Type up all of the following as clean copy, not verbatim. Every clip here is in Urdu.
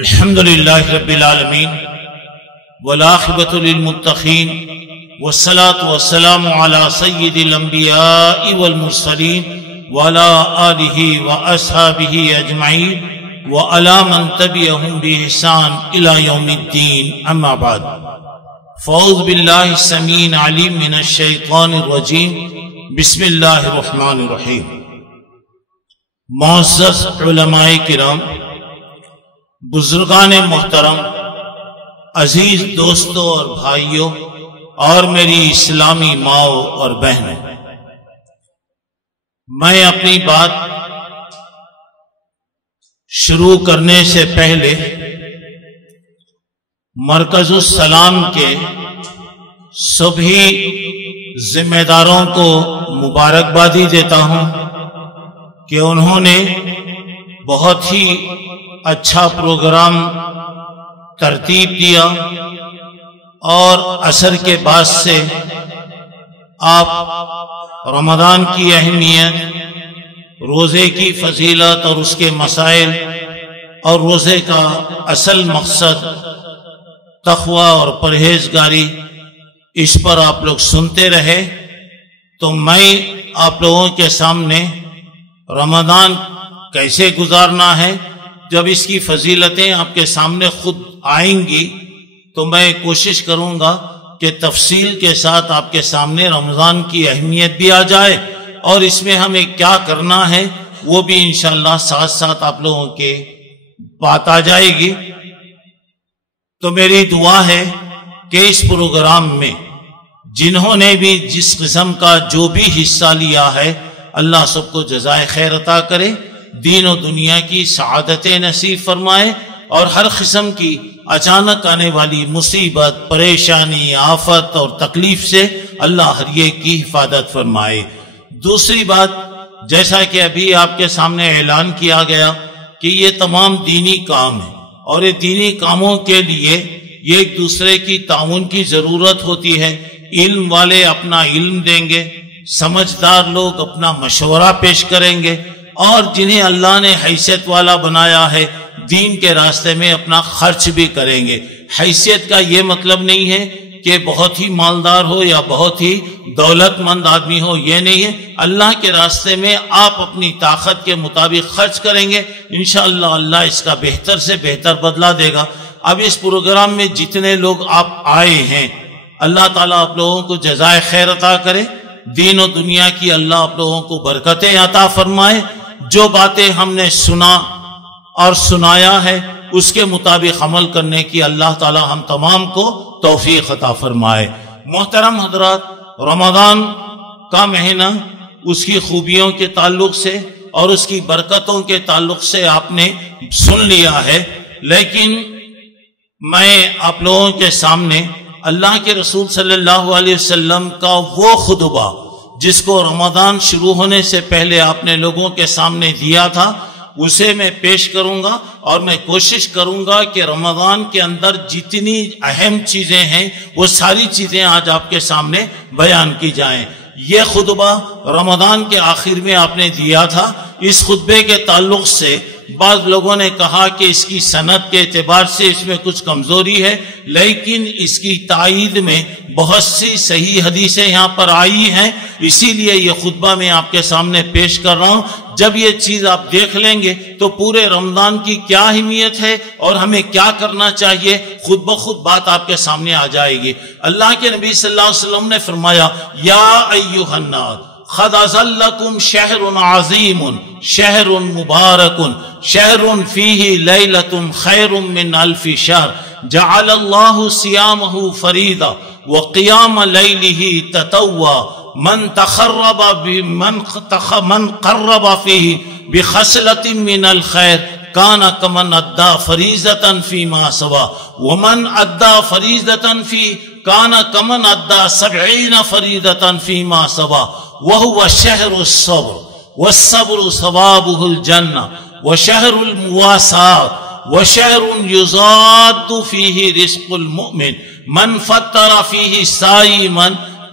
الحمدللہ رب العالمین والعاقبۃ للمتقین والصلاة والسلام علی سید الانبیاء والمرسلین وعلی آلہ واصحابہ اجمعین وعلی من تبعہم بإحسان الی یوم الدین اما بعد فاعوذ باللہ السمیع العلیم من الشیطان الرجیم بسم اللہ الرحمن الرحیم۔ معزز علماء کرام، بزرگان محترم، عزیز دوستوں اور بھائیوں اور میری اسلامی ماؤں اور بہنوں، میں اپنی بات شروع کرنے سے پہلے مرکز السلام کے سبھی ذمہ داروں کو مبارکبادی دیتا ہوں کہ انہوں نے بہت ہی اچھا پروگرام ترتیب دیا اور عصر کے بعد سے آپ رمضان کی اہمیت، روزے کی فضیلت اور اس کے مسائل اور روزے کا اصل مقصد تقوی اور پرہیزگاری، اس پر آپ لوگ سنتے رہے، تو میں آپ لوگوں کے سامنے رمضان کیسے گزارنا ہے، جب اس کی فضیلتیں آپ کے سامنے خود آئیں گی تو میں کوشش کروں گا کہ تفصیل کے ساتھ آپ کے سامنے رمضان کی اہمیت بھی آ جائے اور اس میں ہمیں کیا کرنا ہے وہ بھی انشاءاللہ ساتھ ساتھ آپ لوگوں کے بات آ جائے گی۔ تو میری دعا ہے کہ اس پروگرام میں جنہوں نے بھی جس قسم کا جو بھی حصہ لیا ہے، اللہ سب کو جزائے خیر عطا کرے، دین و دنیا کی سعادتیں نصیب فرمائے اور ہر قسم کی اچانک آنے والی مصیبت، پریشانی، آفت اور تکلیف سے اللہ ہر ایک کی حفاظت فرمائے۔ دوسری بات، جیسا کہ ابھی آپ کے سامنے اعلان کیا گیا کہ یہ تمام دینی کام ہیں اور یہ دینی کاموں کے لیے یہ ایک دوسرے کی تعاون کی ضرورت ہوتی ہے۔ علم والے اپنا علم دیں گے، سمجھدار لوگ اپنا مشورہ پیش کریں گے، اور جنہیں اللہ نے حیثیت والا بنایا ہے دین کے راستے میں اپنا خرچ بھی کریں گے۔ حیثیت کا یہ مطلب نہیں ہے کہ بہت ہی مالدار ہو یا بہت ہی دولت مند آدمی ہو، یہ نہیں ہے۔ اللہ کے راستے میں آپ اپنی طاقت کے مطابق خرچ کریں گے، انشاءاللہ اللہ اس کا بہتر سے بہتر بدلہ دے گا۔ اب اس پروگرام میں جتنے لوگ آپ آئے ہیں، اللہ تعالیٰ آپ لوگوں کو جزائے خیر عطا کرے، دین و دنیا کی اللہ آپ لوگوں کو برکتیں عطا فرمائے۔ جو باتیں ہم نے سنا اور سنایا ہے اس کے مطابق عمل کرنے کی اللہ تعالی ہم تمام کو توفیق عطا فرمائے۔ محترم حضرات، رمضان کا مہینہ اس کی خوبیوں کے تعلق سے اور اس کی برکتوں کے تعلق سے آپ نے سن لیا ہے، لیکن میں آپ لوگوں کے سامنے اللہ کے رسول صلی اللہ علیہ وسلم کا وہ خطبہ جس کو رمضان شروع ہونے سے پہلے آپ نے لوگوں کے سامنے دیا تھا، اسے میں پیش کروں گا اور میں کوشش کروں گا کہ رمضان کے اندر جتنی اہم چیزیں ہیں وہ ساری چیزیں آج آپ کے سامنے بیان کی جائیں۔ یہ خطبہ رمضان کے آخر میں آپ نے دیا تھا۔ اس خطبے کے تعلق سے بعض لوگوں نے کہا کہ اس کی سند کے اعتبار سے اس میں کچھ کمزوری ہے، لیکن اس کی تائید میں بہت سی صحیح حدیثیں یہاں پر آئی ہیں، اسی لیے یہ خطبہ میں آپ کے سامنے پیش کر رہا ہوں۔ جب یہ چیز آپ دیکھ لیں گے تو پورے رمضان کی کیا اہمیت ہے اور ہمیں کیا کرنا چاہیے، خود بخود بات آپ کے سامنے آ جائے گی۔ اللہ کے نبی صلی اللہ علیہ وسلم نے فرمایا، یا ایھا الناس قد اظلکم شہر عظیم شہر مبارک شہر فیہ لیلۃ خیر من الف شہر جعل اللہ صیامہ فریضہ وقیام لیلہ تطوعا من قرب فیہ بخصلۃ من الخیر کان کمن ادى فریضۃ فیما سوا ومن ادى فریضۃ فی کان کمن ادى 70 فریضۃ فیما سوا وهو شهر الصبر والصبر ثوابه الجنة وشهر المواساة وشهر يزاد فيه رزق المؤمن من فطر فيه صائما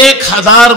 1000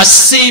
80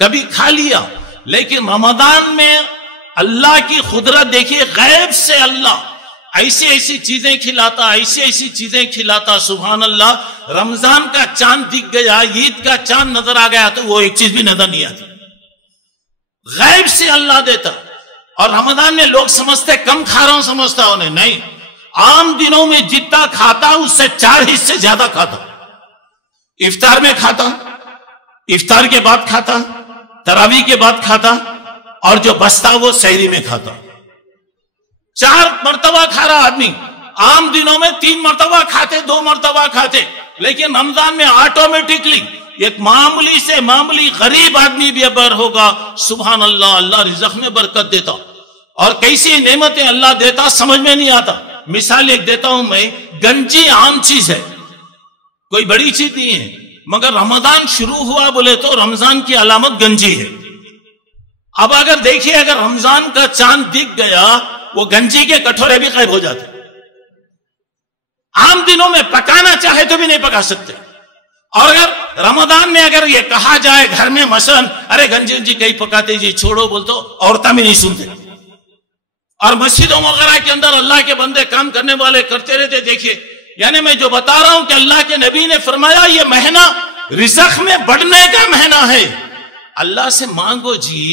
کبھی کھا لیا، لیکن رمضان میں اللہ کی قدرت دیکھیے، غیب سے اللہ ایسی ایسی چیزیں کھلاتا، ایسی ایسی چیزیں کھلاتا، سبحان اللہ۔ رمضان کا چاند دکھ گیا، عید کا چاند نظر آ گیا تو وہ ایک چیز بھی نظر نہیں آتی، غیب سے اللہ دیتا۔ اور رمضان میں لوگ سمجھتے کم کھا رہا ہوں، سمجھتا انہیں، نہیں، عام دنوں میں جتنا کھاتا اس سے 4 حصے زیادہ کھاتا۔ افطار میں کھاتا، افطار کے بعد کھاتا، تراویح کے بعد کھاتا، اور جو بچتا وہ سحری میں کھاتا۔ 4 مرتبہ کھا رہا آدمی، عام دنوں میں 3 مرتبہ کھاتے، 2 مرتبہ کھاتے، لیکن رمضان میں آٹومیٹکلی ایک معمولی سے معمولی غریب آدمی بھی ابر ہوگا، سبحان اللہ، اللہ رزق میں برکت دیتا۔ اور کیسی نعمتیں اللہ دیتا سمجھ میں نہیں آتا۔ مثال ایک دیتا ہوں میں، گنجی عام چیز ہے، کوئی بڑی چیز نہیں ہے، مگر رمضان شروع ہوا بولے تو رمضان کی علامت گنجی ہے۔ اب اگر دیکھیے، اگر رمضان کا چاند دکھ گیا، وہ گنجی کے کٹورے بھی غائب ہو جاتے، عام دنوں میں پکانا چاہے تو بھی نہیں پکا سکتے۔ اور اگر رمضان میں اگر یہ کہا جائے گھر میں مثلا، ارے گنجی کہیں پکاتے جی چھوڑو بول تو عورتیں بھی نہیں سنتے۔ اور مسجدوں وغیرہ کے اندر اللہ کے بندے کام کرنے والے کرتے رہتے۔ دیکھیے، یعنی میں جو بتا رہا ہوں کہ اللہ کے نبی نے فرمایا یہ مہینہ رزق میں بڑھنے کا مہینہ ہے، اللہ سے مانگو جی،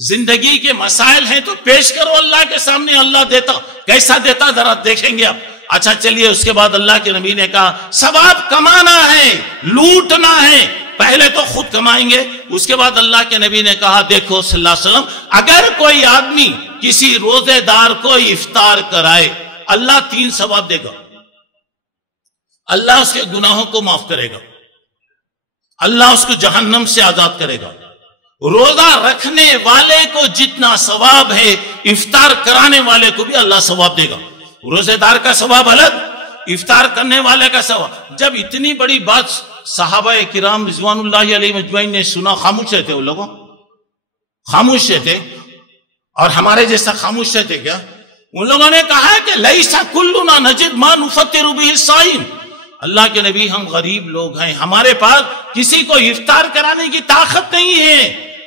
زندگی کے مسائل ہیں تو پیش کرو اللہ کے سامنے، اللہ دیتا، کیسا دیتا ذرا دیکھیں گے آپ۔ اچھا چلیے، اس کے بعد اللہ کے نبی نے کہا ثواب کمانا ہے، لوٹنا ہے، پہلے تو خود کمائیں گے، اس کے بعد اللہ کے نبی نے کہا دیکھو صلی اللہ علیہ وسلم، اگر کوئی آدمی کسی روزے دار کو افطار کرائے، اللہ 3 ثواب دے گا، اللہ اس کے گناہوں کو معاف کرے گا، اللہ اس کو جہنم سے آزاد کرے گا۔ روزہ رکھنے والے کو جتنا ثواب ہے، افطار کرانے والے کو بھی اللہ ثواب دے گا۔ روزے دار کا ثواب الگ، افطار کرنے والے کا ثواب۔ جب اتنی بڑی بات صحابہ کرام رضوان اللہ علیہ مجمعین نے سنا، خاموش رہتے، وہ لوگوں خاموش رہتے، اور ہمارے جیسا خاموش رہتے کیا؟ ان لوگوں نے کہا کہ لیسا کلنا نجد ما نفطر به الصائم، اللہ کے نبی ہم غریب لوگ ہیں، ہمارے پاس کسی کو افطار کرانے کی طاقت نہیں ہے،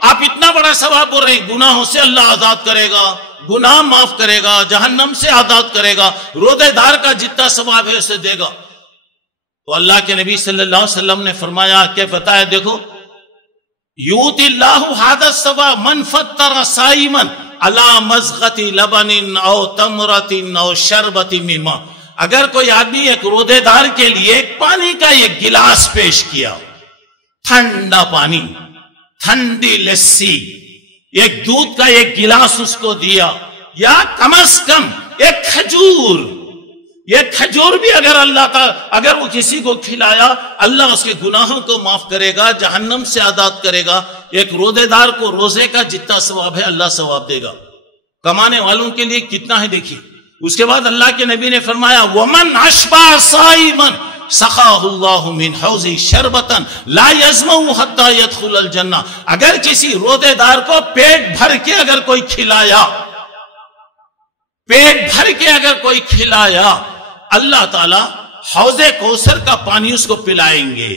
آپ اتنا بڑا ثواب بول رہے ہیں، گناہوں سے اللہ آزاد کرے گا، گناہ معاف کرے گا، جہنم سے آزاد کرے گا، روزے دار کا جتنا ثواب ہے اسے دے گا۔ تو اللہ کے نبی صلی اللہ علیہ وسلم نے فرمایا کہ بتایا، دیکھو یؤتی اللہ ھذا الثواب من فطر صائما علی مضغۃ لبن او تمرۃ او شربۃ من ماء، اگر کوئی آدمی ایک روزے دار کے لیے ایک پانی کا ایک گلاس پیش کیا، ٹھنڈا پانی، ٹھنڈی لسی، ایک دودھ کا ایک گلاس اس کو دیا، یا کم از کم ایک کھجور، یہ کھجور بھی اگر اللہ تعالی اگر وہ کسی کو کھلایا، اللہ اس کے گناہوں کو معاف کرے گا، جہنم سے آزاد کرے گا۔ ایک روزے دار کو روزے کا جتنا ثواب ہے اللہ ثواب دے گا۔ کمانے والوں کے لیے کتنا ہے دیکھیے۔ اس کے بعد اللہ کے نبی نے فرمایا وَمَنْ عَشْبَعَ صَائِمًا سَقَاهُ اللَّهُ مِنْ حَوْضِهِ شَرْبَةً لَا يَزْمَعُ حَتَّى يَدْخُلَ الْجَنَّةَ، اگر کسی روزے دار کو پیٹ بھر کے اگر کوئی کھلایا، پیٹ بھر کے اگر کوئی کھلایا، اللہ تعالی حوض کوثر کا پانی اس کو پلائیں گے۔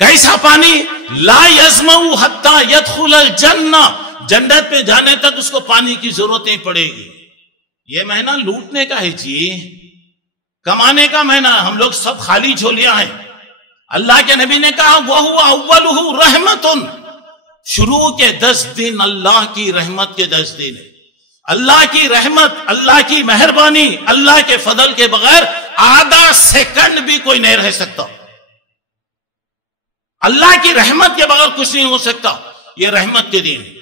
کیسا پانی؟ لا یظمأ حتی یدخل الجنہ، جنت میں جانے تک اس کو پانی کی ضرورت نہیں پڑے گی۔ یہ مہینہ لوٹنے کا ہے جی، کمانے کا مہینہ، ہم لوگ سب خالی جھولیاں ہیں۔ اللہ کے نبی نے کہا وَهُوَ أَوَّلُهُ رَحْمَةٌ، شروع کے 10 دن اللہ کی رحمت کے 10 دن ہے۔ اللہ کی رحمت، اللہ کی مہربانی، اللہ کے فضل کے بغیر آدھا سیکنڈ بھی کوئی نہیں رہ سکتا۔ اللہ کی رحمت کے بغیر کچھ نہیں ہو سکتا۔ یہ رحمت کے دن،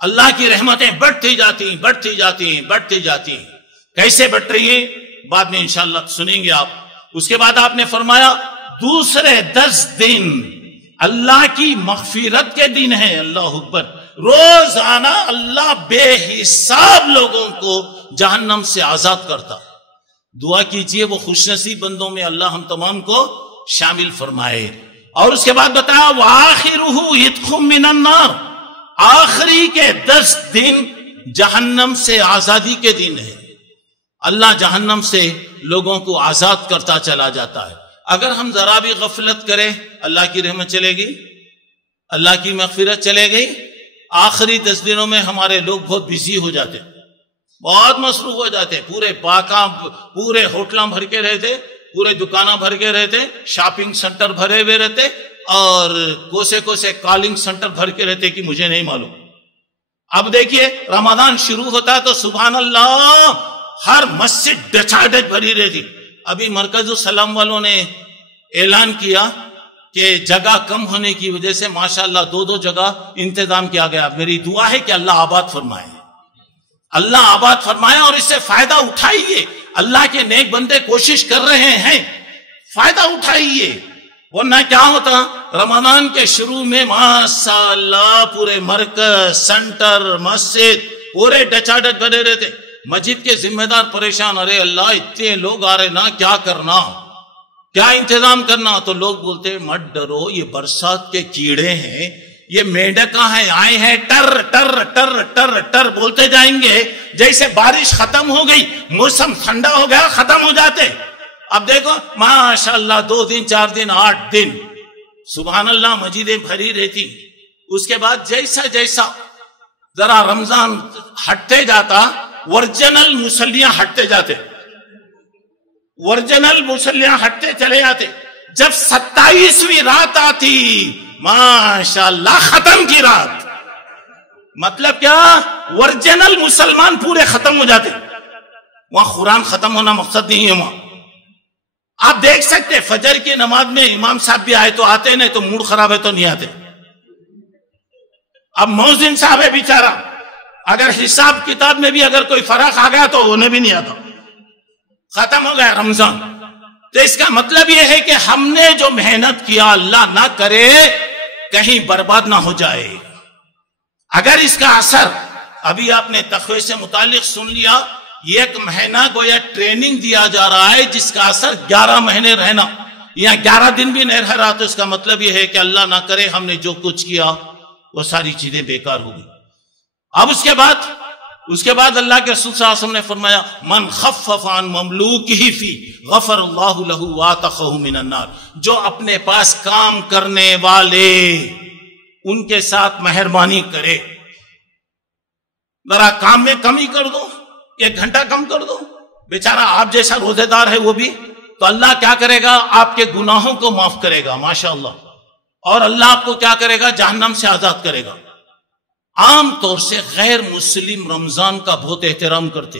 اللہ کی رحمتیں بڑھتی جاتی ہیں، بڑھتی جاتی ہیں، بڑھتی جاتی ہیں۔ کیسے بڑھ رہی ہیں بعد میں انشاءاللہ سنیں گے آپ۔ اس کے بعد آپ نے فرمایا دوسرے 10 دن اللہ کی مغفرت کے دن ہے۔ اللہ اکبر، روزانہ اللہ بے حساب لوگوں کو جہنم سے آزاد کرتا۔ دعا کیجئے وہ خوش نصیب بندوں میں اللہ ہم تمام کو شامل فرمائے۔ اور اس کے بعد بتایا وَآخِرُهُ عِتْقٌ مِّنَ النَّارِ، آخری کے 10 دن جہنم سے آزادی کے دن ہے۔ اللہ جہنم سے لوگوں کو آزاد کرتا چلا جاتا ہے۔ اگر ہم ذرا بھی غفلت کریں اللہ کی رحمت چلے گی؟ اللہ کی مغفرت چلے گئی. آخری 10 دنوں میں ہمارے لوگ بہت بزی ہو جاتے, بہت مصروف ہو جاتے. پورے پاکاں پورے ہوٹلاں بھر کے رہتے, پورے دکاناں بھر کے رہتے, شاپنگ سینٹر بھرے ہوئے رہتے, اور کوسے کوسے کالنگ سینٹر بھر کے رہتے کہ مجھے نہیں معلوم. اب دیکھیے رمضان شروع ہوتا تو سبحان اللہ ہر مسجد ڈچاڈچ بھری رہتی. ابھی مرکز السلام والوں نے اعلان کیا کہ جگہ کم ہونے کی وجہ سے ماشاءاللہ 2 جگہ انتظام کیا گیا. میری دعا ہے کہ اللہ آباد فرمائے, اللہ آباد فرمائے اور اس سے فائدہ اٹھائیے. اللہ کے نیک بندے کوشش کر رہے ہیں, فائدہ اٹھائیے. ورنہ کیا ہوتا, رمضان کے شروع میں ماشاءاللہ پورے مرکز سینٹر مسجد پورے ڈچاڈچ بنے رہتے. مسجد کے ذمہ دار پریشان, ارے اللہ اتنے لوگ آ رہے نا, کیا کرنا, کیا انتظام کرنا. تو لوگ بولتے مت ڈرو, یہ برسات کے کیڑے ہیں, یہ میڈکاں ہیں, آئے ہیں ٹر ٹر ٹر ٹر ٹر بولتے جائیں گے. جیسے بارش ختم ہو گئی, موسم ٹھنڈا ہو گیا, ختم ہو جاتے. اب دیکھو ماشاءاللہ 2 دن 4 دن 8 دن سبحان اللہ مسجدیں بھری رہتی. اس کے بعد جیسا جیسا ذرا رمضان ہٹتے جاتا, ورجنل مسلیاں ہٹتے جاتے, ورجنل مسلیاں ہٹتے چلے جاتے. جب 27ویں رات آتی ماشاءاللہ ختم کی رات, مطلب کیا, ورجنل مسلمان پورے ختم ہو جاتے. وہاں قرآن ختم ہونا مقصد نہیں ہے. وہاں آپ دیکھ سکتے فجر کی نماز میں امام صاحب بھی آئے تو آتے, نہیں تو موڈ خراب ہے تو نہیں آتے. اب مؤذن صاحب ہے بیچارہ, اگر حساب کتاب میں بھی اگر کوئی فرق آ گیا تو انہیں بھی نہیں آتا. ختم ہو گیا رمضان. تو اس کا مطلب یہ ہے کہ ہم نے جو محنت کیا اللہ نہ کرے کہیں برباد نہ ہو جائے. اگر اس کا اثر, ابھی آپ نے تقوی سے متعلق سن لیا, 1 مہینہ گویا ٹریننگ دیا جا رہا ہے جس کا اثر 11 مہینے رہنا, یا 11 دن بھی نہیں رہ رہا. تو اس کا مطلب یہ ہے کہ اللہ نہ کرے ہم نے جو کچھ کیا وہ ساری چیزیں بیکار ہو گئی. اب اس کے بعد اللہ کے رسول صلی اللہ علیہ وسلم نے فرمایا من خفف عن مملوکہ فی غفر اللہ لہ واتقہ من النار. جو اپنے پاس کام کرنے والے ان کے ساتھ مہربانی کرے, ذرا کام میں کمی کر دو, 1 گھنٹہ کم کر دو, بیچارہ آپ جیسا روزے دار ہے وہ بھی, تو اللہ کیا کرے گا, آپ کے گناہوں کو معاف کرے گا ماشاءاللہ, اور اللہ آپ کو کیا کرے گا, جہنم سے آزاد کرے گا. عام طور سے غیر مسلم رمضان کا بہت احترام کرتے,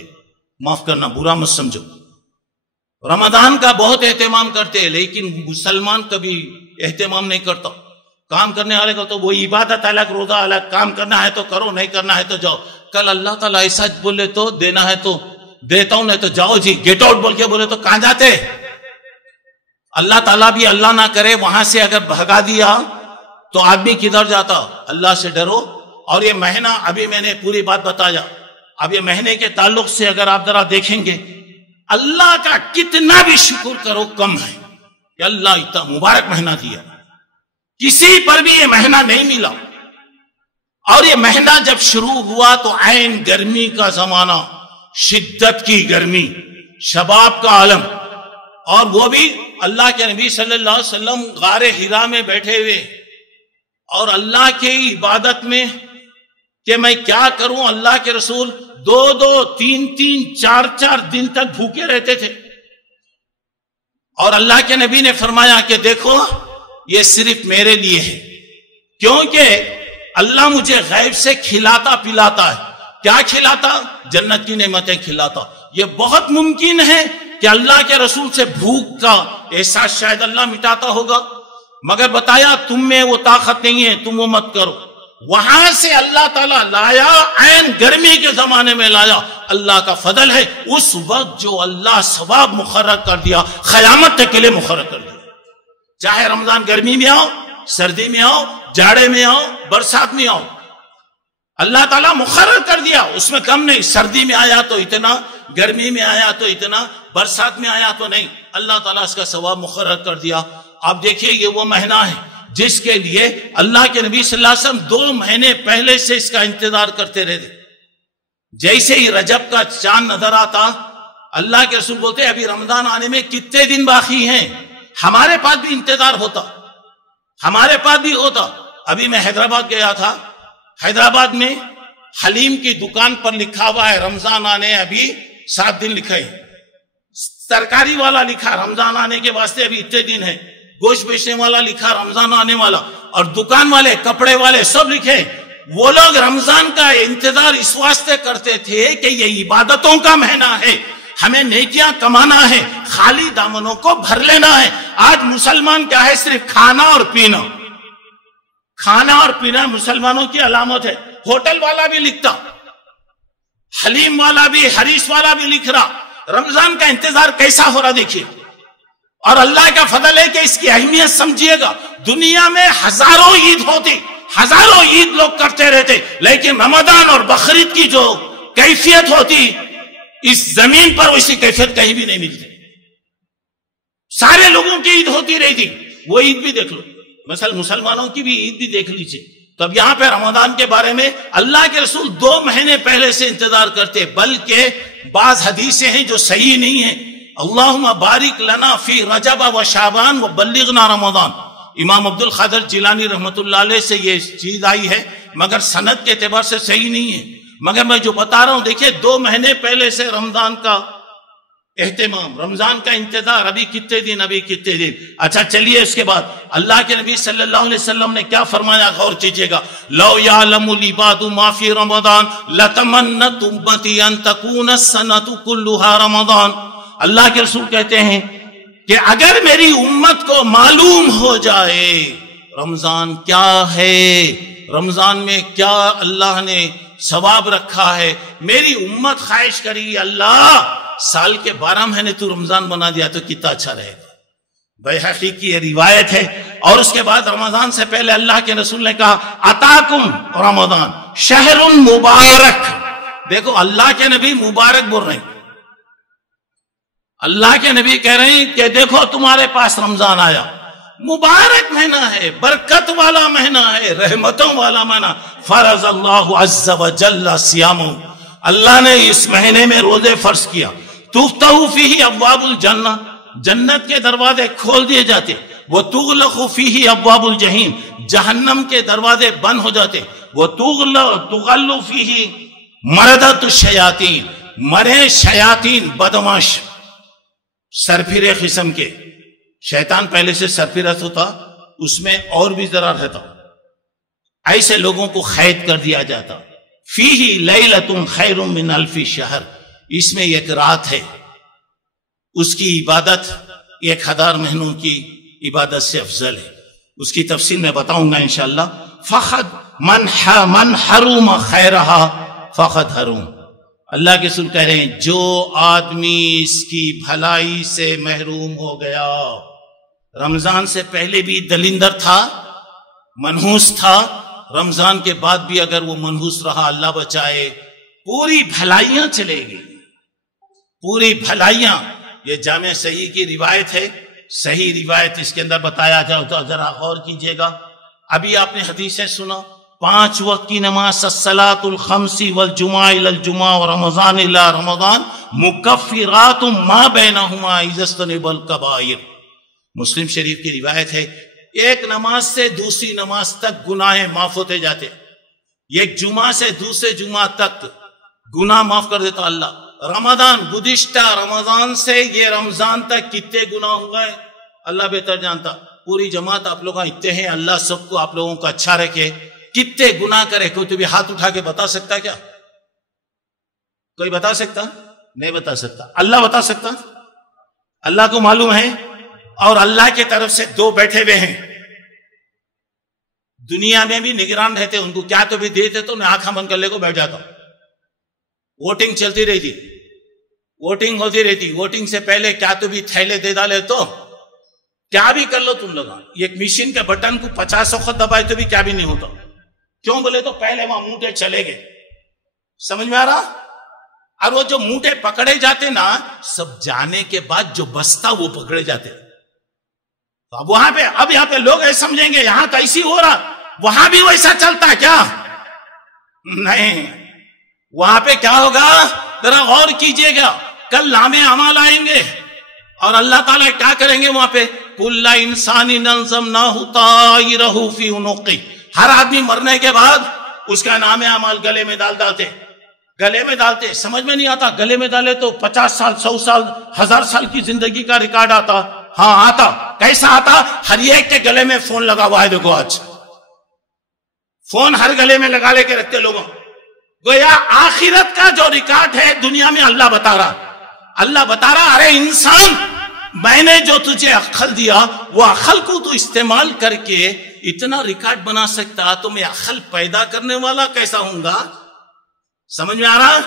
معاف کرنا برا مت سمجھو, رمضان کا بہت اہتمام کرتے, لیکن مسلمان کبھی اہتمام نہیں کرتا. کام کرنے والے کو تو وہ عبادت الگ, روزہ الگ, کام کرنا ہے تو کرو, نہیں کرنا ہے تو جاؤ. کل اللہ تعالیٰ ایسا بولے تو دینا ہے تو دیتا ہوں, نہیں تو جاؤ جی, گیٹ آؤٹ بول کے بولے تو کہاں جاتے. اللہ تعالیٰ بھی اللہ نہ کرے وہاں سے اگر بھگا دیا تو آدمی کدھر جاتا. اللہ سے ڈرو. اور یہ مہینہ ابھی میں نے پوری بات بتایا, اب یہ مہینے کے تعلق سے اگر آپ ذرا دیکھیں گے اللہ کا کتنا بھی شکر کرو کم ہے کہ اللہ اتنا مبارک مہینہ دیا. کسی پر بھی یہ مہینہ نہیں ملا. اور یہ مہینہ جب شروع ہوا تو عین گرمی کا زمانہ, شدت کی گرمی, شباب کا عالم, اور وہ بھی اللہ کے نبی صلی اللہ علیہ وسلم غار حرا میں بیٹھے ہوئے اور اللہ کی عبادت میں کہ میں کیا کروں. اللہ کے رسول 2-2, 3-3, 4-4 دن تک بھوکے رہتے تھے. اور اللہ کے نبی نے فرمایا کہ دیکھو یہ صرف میرے لیے ہے, کیونکہ اللہ مجھے غیب سے کھلاتا پلاتا ہے. کیا کھلاتا؟ جنت کی نعمتیں کھلاتا. یہ بہت ممکن ہے کہ اللہ کے رسول سے بھوک کا احساس شاید اللہ مٹاتا ہوگا, مگر بتایا تم میں وہ طاقت نہیں ہے, تم وہ مت کرو. وہاں سے اللہ تعالیٰ لایا, عین گرمی کے زمانے میں لایا. اللہ کا فضل ہے اس وقت جو اللہ ثواب مقرر کر دیا قیامت تک کے لیے مقرر کر دیا. چاہے رمضان گرمی میں آؤ, سردی میں آؤ, جاڑے میں آؤ, برسات میں آؤ, اللہ تعالیٰ مقرر کر دیا. اس میں کم نہیں, سردی میں آیا تو اتنا, گرمی میں آیا تو اتنا, برسات میں آیا تو نہیں. اللہ تعالیٰ اس کا ثواب مقرر کر دیا. آپ دیکھیے یہ وہ مہینہ ہے جس کے لیے اللہ کے نبی صلی اللہ علیہ وسلم 2 مہینے پہلے سے اس کا انتظار کرتے رہتے. جیسے ہی رجب کا چاند نظر آتا اللہ کے رسول بولتے ابھی رمضان آنے میں کتنے دن باقی ہیں. ہمارے پاس بھی انتظار ہوتا, ہمارے پاس بھی ہوتا. ابھی میں حیدرآباد گیا تھا، حیدرآباد میں حلیم کی دکان پر لکھا ہوا ہے رمضان آنے ابھی 7 دن لکھا ہے، ترکاری والا لکھا رمضان آنے کے واسطے ابھی اتنے دن ہے، گوشت بیچنے والا لکھا رمضان آنے والا، اور دکان والے کپڑے والے سب لکھے۔ وہ لوگ رمضان کا انتظار اس واسطے کرتے تھے کہ یہ عبادتوں کا مہینہ ہے، ہمیں نیکیاں کمانا ہے، خالی دامنوں کو بھر لینا ہے۔ آج مسلمان کیا ہے؟ صرف کھانا اور پینا، کھانا اور پینا مسلمانوں کی علامت ہے۔ ہوٹل والا بھی لکھتا، حلیم والا بھی، حریص والا بھی لکھ رہا، رمضان کا انتظار کیسا ہو رہا دیکھیے۔ اور اللہ کا فضل ہے کہ اس کی اہمیت سمجھیے گا، دنیا میں ہزاروں عید ہوتی، ہزاروں عید لوگ کرتے رہتے، لیکن رمضان اور بقرعید کی جو کیفیت ہوتی اس زمین پر ویسی کیفیت کہیں بھی نہیں ملتی۔ سارے لوگوں کی عید ہوتی رہتی، وہ عید بھی دیکھ لو، مثلا مسلمانوں کی بھی عید بھی دیکھ لیجیے۔ تو اب یہاں پہ رمضان کے بارے میں اللہ کے رسول 2 مہینے پہلے سے انتظار کرتے، بلکہ بعض حدیثیں ہیں جو صحیح نہیں ہیں۔ اللہم بارک لنا فی رجب و شعبان و بلغنا رمضان، امام عبد القادر جیلانی رحمت اللہ علیہ سے یہ چیز آئی ہے، مگر سند کے اعتبار سے صحیح نہیں ہے۔ مگر میں جو بتا رہا ہوں، دیکھیے 2 مہینے پہلے سے رمضان کا اہتمام، رمضان کا انتظار، ابھی کتنے دن، ابھی کتنے دن۔ اچھا چلیے اس کے بعد اللہ کے نبی صلی اللہ علیہ وسلم نے کیا فرمایا، غور کیجئے گا۔ لو یعلم العباد ما فی رمضان لتمنت امتی ان تکون السنۃ کلھا رمضان۔ اللہ کے رسول کہتے ہیں کہ اگر میری امت کو معلوم ہو جائے رمضان کیا ہے، رمضان میں کیا اللہ نے ثواب رکھا ہے، میری امت خواہش کری اللہ سال کے 12 مہینے تو رمضان بنا دیا تو کتنا اچھا رہے گا۔ بیہقی کی یہ روایت ہے۔ اور اس کے بعد رمضان سے پہلے اللہ کے رسول نے کہا اتاکم رمضان شہر مبارک۔ دیکھو اللہ کے نبی مبارک بول رہے ہیں، اللہ کے نبی کہہ رہے ہیں کہ دیکھو تمہارے پاس رمضان آیا، مبارک مہینہ ہے، برکت والا مہینہ ہے، رحمتوں والا مہینہ۔ فرض اللہ عز وجل صیامہ، اللہ نے اس مہینے میں روزے فرض کیا۔ تفتح فیہ ابواب الجنہ، جنت کے دروازے کھول دیے جاتے۔ وتغلق فیہ ابواب الجحیم، جہنم کے دروازے بند ہو جاتے۔ وتغل فیہ مردۃ الشیاطین، مرے شیاطین بدماش سرفرے قسم کے، شیطان پہلے سے سرفرت ہوتا، اس میں اور بھی ذرا رہتا، ایسے لوگوں کو قید کر دیا جاتا۔ فیہ لیلۃ خیر من الف شہر، اس میں ایک رات ہے، اس کی عبادت 1000 مہینوں کی عبادت سے افضل ہے۔ اس کی تفصیل میں بتاؤں گا انشاءاللہ۔ فقط من حرم خیرہا فقط حرم، اللہ کے رسول کہہ رہے ہیں جو آدمی اس کی بھلائی سے محروم ہو گیا، رمضان سے پہلے بھی دلندر تھا، منحوس تھا، رمضان کے بعد بھی اگر وہ منحوس رہا اللہ بچائے، پوری بھلائیاں چلے گی، پوری بھلائیاں۔ یہ جامع صحیح کی روایت ہے، صحیح روایت، اس کے اندر بتایا جائے تو ذرا غور کیجئے گا۔ ابھی آپ نے حدیثیں سنا، 5 وقت کی نماز، الصلاۃ الخمس والجمعہ الی الجمعہ ورمضان الی رمضان مکفرات ما بینہما اذا اجتنبوا الکبائر، مسلم شریف کی روایت ہے۔ ایک نماز سے دوسری نماز تک گناہ معاف ہوتے جاتے، ایک جمعہ سے دوسرے جمعہ تک گناہ معاف کر دیتا اللہ۔ رمضان، گزشتہ رمضان سے یہ رمضان تک کتنے گناہ ہو گئے اللہ بہتر جانتا۔ پوری جماعت آپ لوگ اتنے ہیں، اللہ سب کو آپ لوگوں کو اچھا رکھے، کتنے گناہ کرے، کوئی تو بھی ہاتھ اٹھا کے بتا سکتا کیا؟ کوئی بتا سکتا؟ نہیں بتا سکتا، اللہ بتا سکتا، اللہ کو معلوم ہے۔ اور اللہ کی طرف سے 2 بیٹھے ہوئے ہیں، دنیا میں بھی نگران رہتے، ان کو کیا تو بھی دیتے تو میں آنکھاں بند کر لے کو بیٹھ جاتا ہوں۔ ووٹنگ چلتی رہتی، ووٹنگ ہوتی رہتی، ووٹنگ سے پہلے کیا تو بھی تھیلے دے ڈالے تو کیا بھی کر لو تم لوگ، ایک مشین کے بٹن کو 50 وقت دبائے تو بھی کیا بھی نہیں ہوتا۔ کیوں بولے تو پہلے وہاں موٹے چلے گئے، سمجھ میں آ رہا؟ اور وہ جو موٹے پکڑے جاتے نا، سب جانے کے بعد جو بستا وہ پکڑے جاتے۔ تو اب وہاں پہ، اب یہاں پہ لوگ ایسے سمجھیں گے یہاں تو ایسی ہو رہا، وہاں بھی ویسا چلتا ہے کیا؟ نہیں، وہاں پہ کیا ہوگا ذرا غور کیجئے گا۔ کل نامے اعمال آئیں گے اور اللہ تعالیٰ کیا کریں گے وہاں پہ؟ کل انسان نظمناہ طائرہ فی عنقہ، ہر آدمی مرنے کے بعد اس کا نام اعمال گلے میں ڈالتے، گلے میں ڈالتے، سمجھ میں نہیں آتا، گلے میں ڈالے تو 50 سال 100 سال 1000 سال کی زندگی کا ریکارڈ آتا. ہاں آتا. کیسا آتا؟ ہر ایک کے گلے میں فون لگا ہوا ہے. دیکھو آج فون ہر گلے میں لگا لے کے رکھتے لوگوں. گویا آخرت کا جو ریکارڈ ہے دنیا میں اللہ بتا رہا ارے انسان، میں نے جو تجھے عقل دیا وہ عقل کو تو استعمال کر کے اتنا ریکارڈ بنا سکتا، تو میں عقل پیدا کرنے والا کیسا ہوں گا؟ سمجھ میں آ رہا؟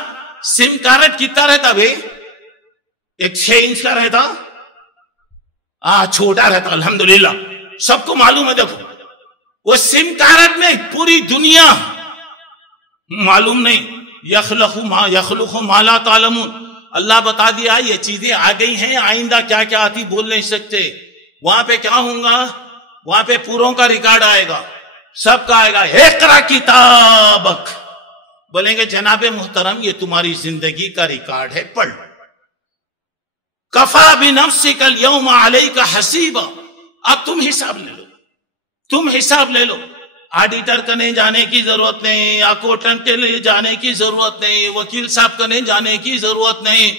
سم کارڈ کتنا رہتا بھائی؟ ایک 6 انچ کا رہتا، چھوٹا رہتا. الحمدللہ سب کو معلوم ہے. دیکھو وہ سم کارڈ میں پوری دنیا معلوم نہیں. یخلق ما لا تعلمون. اللہ بتا دیا یہ چیزیں آ گئی ہیں، آئندہ کیا کیا آتی بول نہیں سکتے. وہاں پہ کیا ہوں گا؟ وہاں پہ پوروں کا ریکارڈ آئے گا، سب کا آئے گا. اقرا کتابک، بولیں گے جناب محترم یہ تمہاری زندگی کا ریکارڈ ہے، پڑھ. کفا بنفسک اليوم علیک حسیبا. اب تم حساب لے لو. آڈیٹر کا نہیں جانے کی ضرورت نہیں، اکاؤنٹنٹ کے لیے جانے کی ضرورت نہیں، وکیل صاحب کا نہیں جانے کی ضرورت نہیں.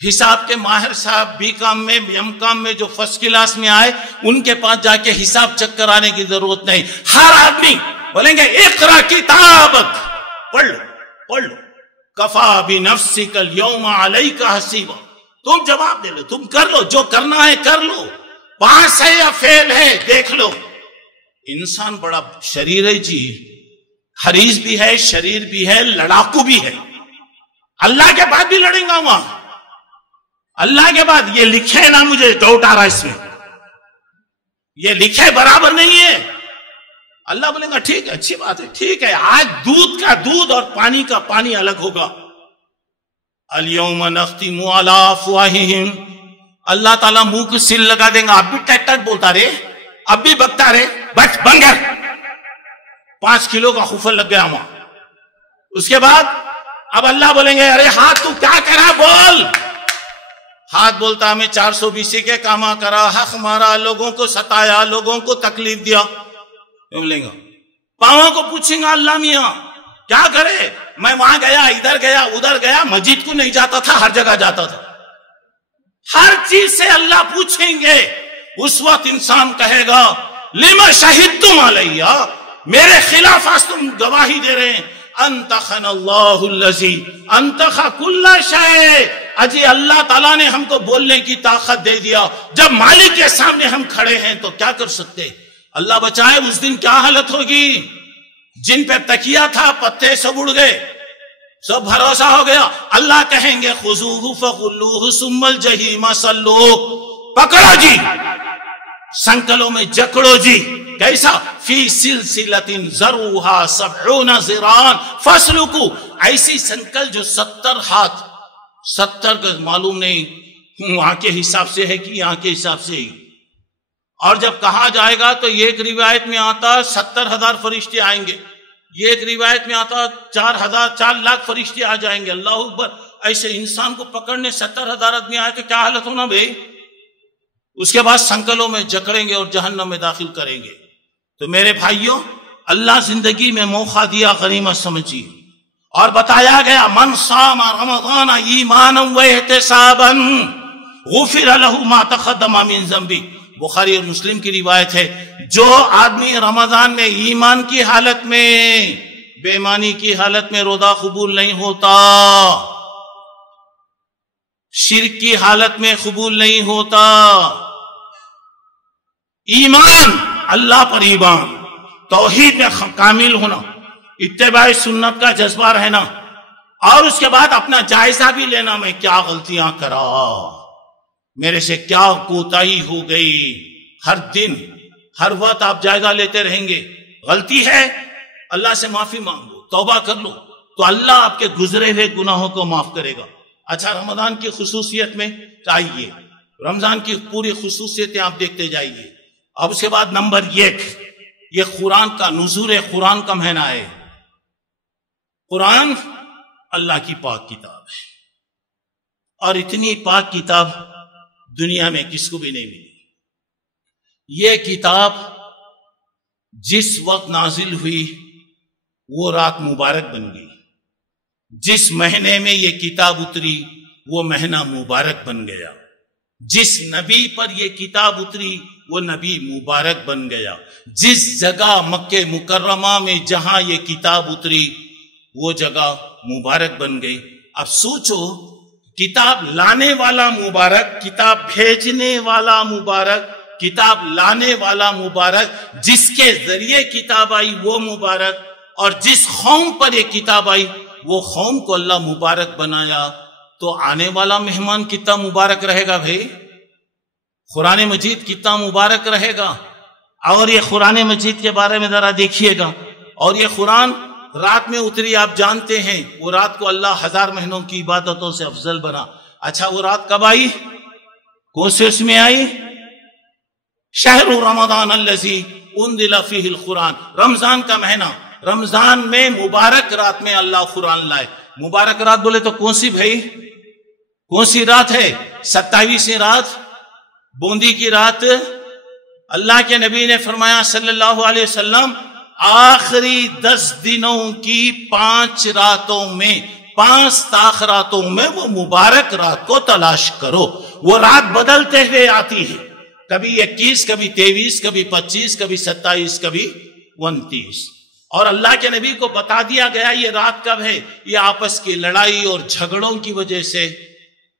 حساب کے ماہر صاحب بی کام میں ایم کام میں جو فرسٹ کلاس میں آئے ان کے پاس جا کے حساب چیک کرانے کی ضرورت نہیں. ہر آدمی بولیں گے اقرا کتابک، پڑھ لو. کفا بنفسک اليوم علیک حسیبا. تم جواب دے لو، تم کر لو، جو کرنا ہے کر لو. پاس ہے یا فیل ہے دیکھ لو. انسان بڑا شریر ہے جی، حریص بھی ہے، شریر بھی ہے، لڑاکو بھی ہے. اللہ کے بعد بھی لڑیں گا وہاں. اللہ کے بعد یہ لکھے نا، مجھے ڈاؤٹ آ رہا اس میں، یہ لکھے برابر نہیں ہے. اللہ بولے گا ٹھیک ہے، اچھی بات ہے، ٹھیک ہے. آج دودھ کا دودھ اور پانی کا پانی الگ ہوگا. الیوم نختم علی افواہہم. اللہ تعالیٰ منہ کو سل لگا دیں گا. اب بھی ٹٹ ٹٹ بولتا رہے، اب بھی بکتا رہے، بس بنگر 5 کلو کا خفل لگ گیا وہاں. اس کے بعد اب اللہ بولیں گے ارے ہاتھ تو کیا کرا بول. ہاتھ بولتا ہمیں 420 کے کاما کرا، حق مارا، لوگوں کو ستایا، لوگوں کو تکلیف دیا. بولیں گا پاؤں کو پوچھیں گا اللہ میاں کیا کرے، میں وہاں گیا، ادھر گیا، ادھر گیا، مسجد کو نہیں جاتا تھا، ہر جگہ جاتا تھا. ہر چیز سے اللہ پوچھیں گے. اس وقت انسان کہے گا لما شہدتم علیہ، میرے خلاف آج تم گواہی دے رہے ہیں. انتخن اللہ الذی انتخ کل شیء. اجی اللہ تعالیٰ نے ہم کو بولنے کی طاقت دے دیا. جب مالک کے سامنے ہم کھڑے ہیں تو کیا کر سکتے؟ اللہ بچائے اس دن کیا حالت ہوگی. جن پہ تکیہ تھا پتے سب اڑ گئے، سب بھروسہ ہو گیا. اللہ کہیں گے خذوہ فغلوہ ثم الجحیم صلوہ. پکڑو جی، سنکلوں میں جکڑو جی. کیسا؟ فی سلسلۃ ذرعہا 70 ذراعا فاسلکوہ. ایسی سنکل جو 70 ہاتھ، 70 کا معلوم نہیں وہاں کے حساب سے ہے کہ یہاں کے حساب سے ہی. اور جب کہا جائے گا تو ایک روایت میں آتا 70,000 فرشتے آئیں گے، یہ ایک روایت میں آتا 4 لاکھ فرشتے آ جائیں گے. اللہ اکبر. ایسے انسان کو پکڑنے 70,000 آدمی آئے کہ کیا حالت ہونا بھائی. اس کے بعد سنکلوں میں جکڑیں گے اور جہنم میں داخل کریں گے. تو میرے بھائیوں، اللہ زندگی میں موقع دیا، غنیمت سمجھیے. اور بتایا گیا من صام رمضان ایمانا و احتسابا غفر له ما تقدم من ذنبه. بخاری اور مسلم کی روایت ہے، جو آدمی رمضان میں ایمان کی حالت میں، بے ایمانی کی حالت میں روزہ قبول نہیں ہوتا، شرک کی حالت میں قبول نہیں ہوتا. ایمان، اللہ پر ایمان، توحید میں کامل ہونا، اتباع سنت کا جذبہ رہنا، اور اس کے بعد اپنا جائزہ بھی لینا، میں کیا غلطیاں کرا، میرے سے کیا کوتاہی ہو گئی. ہر دن ہر وقت آپ جائزہ لیتے رہیں گے. غلطی ہے اللہ سے معافی مانگو، توبہ کر لو، تو اللہ آپ کے گزرے ہوئے گناہوں کو معاف کرے گا. اچھا، رمضان کی خصوصیت میں آئیے، رمضان کی پوری خصوصیتیں آپ دیکھتے جائیے. اب اس کے بعد نمبر 1، یہ قرآن کا نزول، قرآن کا مہینہ ہے. قرآن اللہ کی پاک کتاب ہے، اور اتنی پاک کتاب دنیا میں کس کو بھی نہیں ملی. یہ کتاب جس وقت نازل ہوئی وہ رات مبارک بن گئی، جس مہینے میں یہ کتاب اتری وہ مہینہ مبارک بن گیا، جس نبی پر یہ کتاب اتری وہ نبی مبارک بن گیا، جس جگہ مکہ مکرمہ میں جہاں یہ کتاب اتری وہ جگہ مبارک بن گئی۔ اب سوچو، کتاب لانے والا مبارک، کتاب بھیجنے والا مبارک، کتاب لانے والا مبارک، جس کے ذریعے کتاب آئی وہ مبارک، اور جس قوم پر یہ کتاب آئی وہ قوم کو اللہ مبارک بنایا، تو آنے والا مہمان کتنا مبارک رہے گا بھائی؟ قرآن مجید کتنا مبارک رہے گا۔ اور یہ قرآن مجید کے بارے میں ذرا دیکھیے گا، اور یہ قرآن رات میں اتری، آپ جانتے ہیں وہ رات کو اللہ 1000 مہینوں کی عبادتوں سے افضل بنا۔ اچھا وہ رات کب آئی؟ کون سے اس میں آئی؟ شہر رمضان الذی انزل فیہ القرآن، رمضان کا مہینہ، رمضان میں مبارک رات میں اللہ قرآن لائے۔ مبارک رات بولے تو کون سی بھائی؟ کون سی رات ہے؟ 27ویں رات، بوندی کی رات۔ اللہ کے نبی نے فرمایا صلی اللہ علیہ وسلم، آخری 10 دنوں کی 5 راتوں میں، 5 تاخراتوں میں وہ مبارک رات کو تلاش کرو۔ وہ رات بدلتے ہوئے آتی ہے، کبھی 21، کبھی 23، کبھی 25، کبھی 27، کبھی 29۔ اور اللہ کے نبی کو بتا دیا گیا یہ رات کب ہے۔ یہ آپس کی لڑائی اور جھگڑوں کی وجہ سے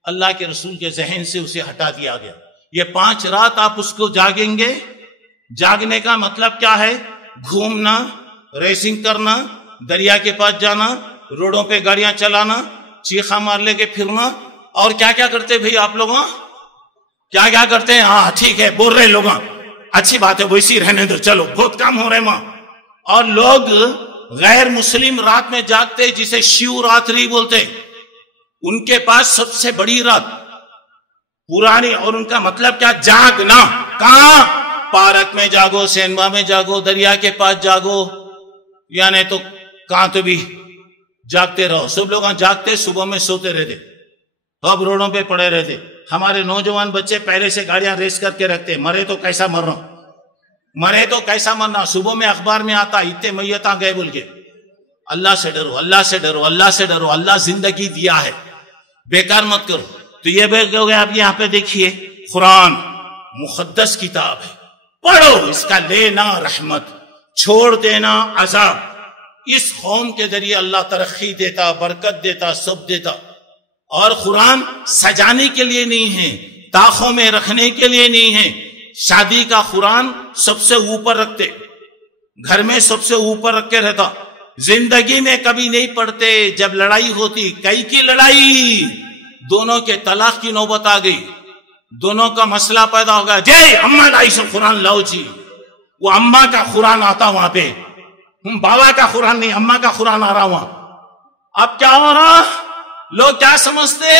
اللہ کے رسول کے ذہن سے اسے ہٹا دیا گیا۔ یہ 5 رات آپ اس کو جاگیں گے۔ جاگنے کا مطلب کیا ہے؟ گھومنا، ریسنگ کرنا، دریا کے پاس جانا، روڈوں پہ گاڑیاں چلانا، چیخا مار لے کے پھرنا، اور کیا کیا کرتے بھئی آپ لوگوں؟ کیا کیا کرتے ہیں؟ ہاں ٹھیک ہے، بول رہے لوگوں، اچھی بات ہے، ویسی رہنے دو، چلو بہت کام ہو رہے وہاں۔ اور لوگ غیر مسلم رات میں جاگتے جسے شیو راتری بولتے، ان کے پاس سب سے بڑی رات پرانی، اور ان کا مطلب کیا؟ جاگنا۔ کہاں؟ پارک میں جاگو، سینما میں جاگو، دریا کے پاس جاگو، یعنی تو کہاں تو بھی جاگتے رہو۔ سب لوگ جاگتے، صبح میں سوتے رہتے، اب روڈوں پہ پڑے رہتے۔ ہمارے نوجوان بچے پہلے سے گاڑیاں ریس کر کے رکھتے، مرے تو کیسا مرنا، مرے تو کیسا مرنا۔ صبح میں اخبار میں آتا اتنے میتاں گئے بول کے۔ اللہ سے ڈرو، اللہ سے ڈرو، اللہ سے ڈرو، اللہ زندگی دیا ہے، بیکار مت کرو۔ تو یہ بے ہو گیا۔ آپ یہاں پہ دیکھیے، قرآن مقدس کتاب ہے، پڑھو، اس کا لینا رحمت، چھوڑ دینا عذاب۔ اس قوم کے ذریعے اللہ ترقی دیتا، برکت دیتا، سب دیتا۔ اور قرآن سجانے کے لیے نہیں ہے، طاقوں میں رکھنے کے لیے نہیں ہے۔ شادی کا قرآن سب سے اوپر رکھتے، گھر میں سب سے اوپر رکھ کے رہتا۔ زندگی میں کبھی نہیں پڑھتے۔ جب لڑائی ہوتی، کئی کی لڑائی، دونوں کے طلاق کی نوبت آ گئی، دونوں کا مسئلہ پیدا ہو گیا، جے اماں لائی سے قرآن لاؤ جی۔ وہ اماں کا قرآن آتا وہاں پہ، بابا کا قرآن نہیں، اماں کا قرآن آ رہا وہاں۔ اب کیا ہو رہا؟ لوگ کیا سمجھتے؟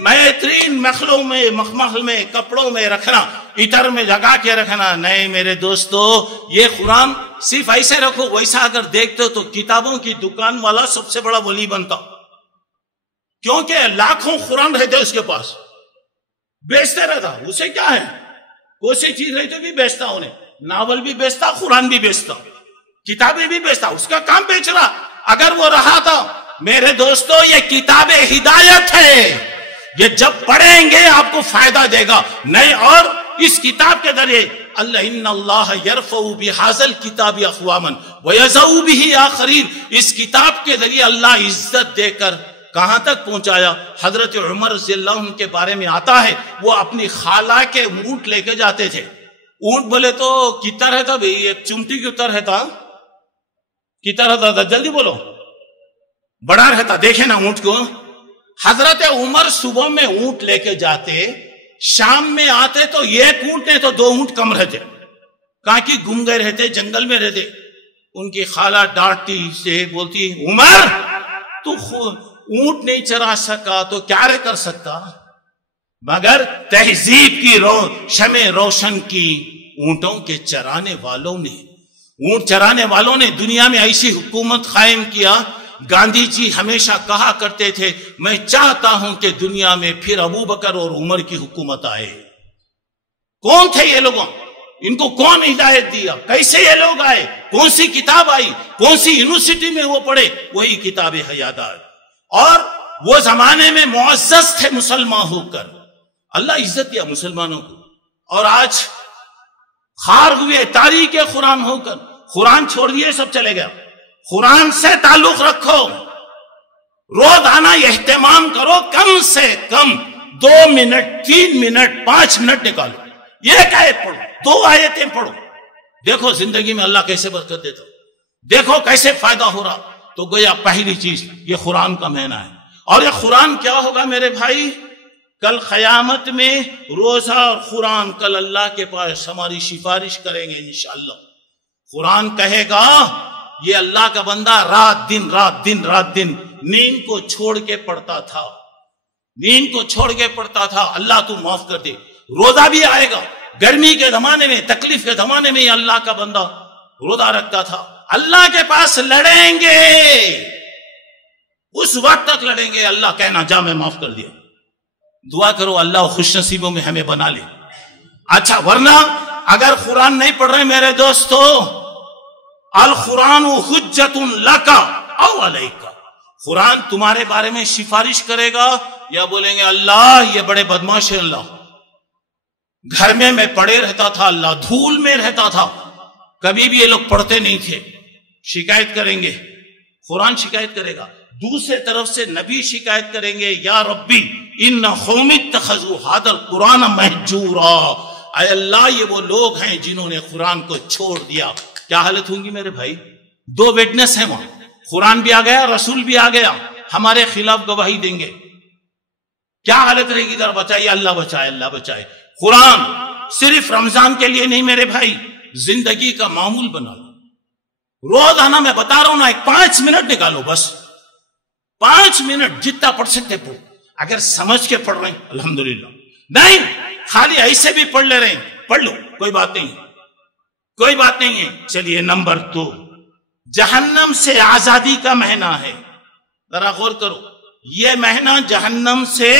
بہترین مخلوں میں، مخمل میں، کپڑوں میں رکھنا، عطر میں جگا کے رکھنا۔ نہیں میرے دوستو، یہ قرآن صرف ایسے رکھو۔ ویسا اگر دیکھتے ہو تو کتابوں کی دکان والا سب سے بڑا ولی بنتا، کیونکہ لاکھوں قرآن رہتے اس کے پاس، بیچتے رہتا۔ اسے کیا ہے، کوئی سی چیز رہی تو بھی بیچتا، انہیں ناول بھی بیچتا، قرآن بھی بیچتا، کتابیں بھی بیچتا، اس کا کام بیچ رہا۔ اگر وہ رہا تھا، میرے دوستو یہ کتاب ہدایت ہے، یہ جب پڑھیں گے آپ کو فائدہ دے گا۔ نہیں، اور اس کتاب کے ذریعے اللہ ان اللہ یرفع بہذا الکتاب اقواما ویضع بہ آخرین، اس کتاب کے ذریعے اللہ عزت دے کر کہاں تک پہنچایا؟ حضرت عمر رضی اللہ عنہ کے بارے میں آتا ہے، وہ اپنی خالہ کے اونٹ لے کے جاتے تھے۔ اونٹ بولے تو کتنا رہتا بھئی؟ ایک چمٹی کی اتر رہتا، کتنا رہتا تھا؟ جلدی بولو، بڑا رہتا۔ دیکھیں نا اونٹ کو۔ حضرت عمر صبح میں اونٹ لے کے جاتے، شام میں آتے تو ایک اونٹ نہیں تو 2 اونٹ کم رہتے، کہاں کی گم گئے رہتے، جنگل میں رہتے۔ ان کی خالہ ڈانٹتی سے بولتی، عمر تو اونٹ نہیں چرا سکا تو کیا رہ کر سکتا؟ مگر تہذیب کی شمع روشن کی اونٹوں کے چرانے والوں نے، اونٹ چرانے والوں نے دنیا میں ایسی حکومت قائم کیا۔ گاندھی جی ہمیشہ کہا کرتے تھے، میں چاہتا ہوں کہ دنیا میں پھر ابو بکر اور عمر کی حکومت آئے۔ کون تھے یہ لوگوں؟ ان کو کون ہدایت دیا؟ کیسے یہ لوگ آئے؟ کون سی کتاب آئی؟ کون سی یونیورسٹی میں وہ پڑھے؟ وہی کتاب حیادات. اور وہ زمانے میں معزز تھے مسلمان ہو کر، اللہ عزت دیا مسلمانوں کو، اور آج خار ہوئے تاریخ قرآن ہو کر قرآن چھوڑ دیے، سب چلے گیا. قرآن سے تعلق رکھو، روزانہ اہتمام کرو، کم سے کم 2 منٹ 3 منٹ 5 منٹ نکالو، ایک آیت پڑھو، 2 آیتیں پڑھو، دیکھو زندگی میں اللہ کیسے برکت دیتا، دیکھو کیسے فائدہ ہو رہا. تو گویا پہلی چیز یہ قرآن کا مہینہ ہے. اور یہ قرآن کیا ہوگا میرے بھائی؟ کل قیامت میں روزہ اور قرآن کل اللہ کے پاس ہماری سفارش کریں گے انشاءاللہ. قرآن کہے گا یہ اللہ کا بندہ رات دن نیند کو چھوڑ کے پڑھتا تھا، نیند کو چھوڑ کے پڑھتا تھا، اللہ تو معاف کر دے. روزہ بھی آئے گا، گرمی کے زمانے میں، تکلیف کے زمانے میں اللہ کا بندہ روزہ رکھتا تھا. اللہ کے پاس لڑیں گے، اس وقت تک لڑیں گے، اللہ کہنا جا میں معاف کر دیا. دعا کرو اللہ خوش نصیبوں میں ہمیں بنا لے. اچھا، ورنہ اگر قرآن نہیں پڑھ رہے میرے دوستو، القرآن حجت لک او علیک، قرآن تمہارے بارے میں سفارش کرے گا یا بولیں گے اللہ یہ بڑے بدماش ہے، اللہ گھر میں پڑے رہتا تھا، اللہ دھول میں رہتا تھا، کبھی بھی یہ لوگ پڑھتے نہیں تھے. شکایت کریں گے، قرآن شکایت کرے گا. دوسرے طرف سے نبی شکایت کریں گے، یا ربی ان قوم اتخذوا ھذا القرآن مہجورا، اے اللہ یہ وہ لوگ ہیں جنہوں نے قرآن کو چھوڑ دیا. کیا حالت ہوں گی میرے بھائی؟ 2 وٹنس ہیں وہاں، قرآن بھی آ گیا، رسول بھی آ گیا، ہمارے خلاف گواہی دیں گے. کیا حالت رہے گی؟ ذرا بچائیے، اللہ بچائے، اللہ بچائے. قرآن صرف رمضان کے لیے نہیں میرے بھائی، زندگی کا معمول بنا لو. روزانہ میں بتا رہا ہوں نا، 5 منٹ نکالو، بس 5 منٹ جتنا پڑھ سکتے پڑھو. اگر سمجھ کے پڑھ رہے ہیں الحمدللہ، نہیں خالی ایسے بھی پڑھ لے رہے ہیں، پڑھ لو، کوئی بات نہیں، کوئی بات نہیں ہے. چلیے نمبر 2، جہنم سے آزادی کا مہینہ ہے. ذرا غور کرو، یہ مہینہ جہنم سے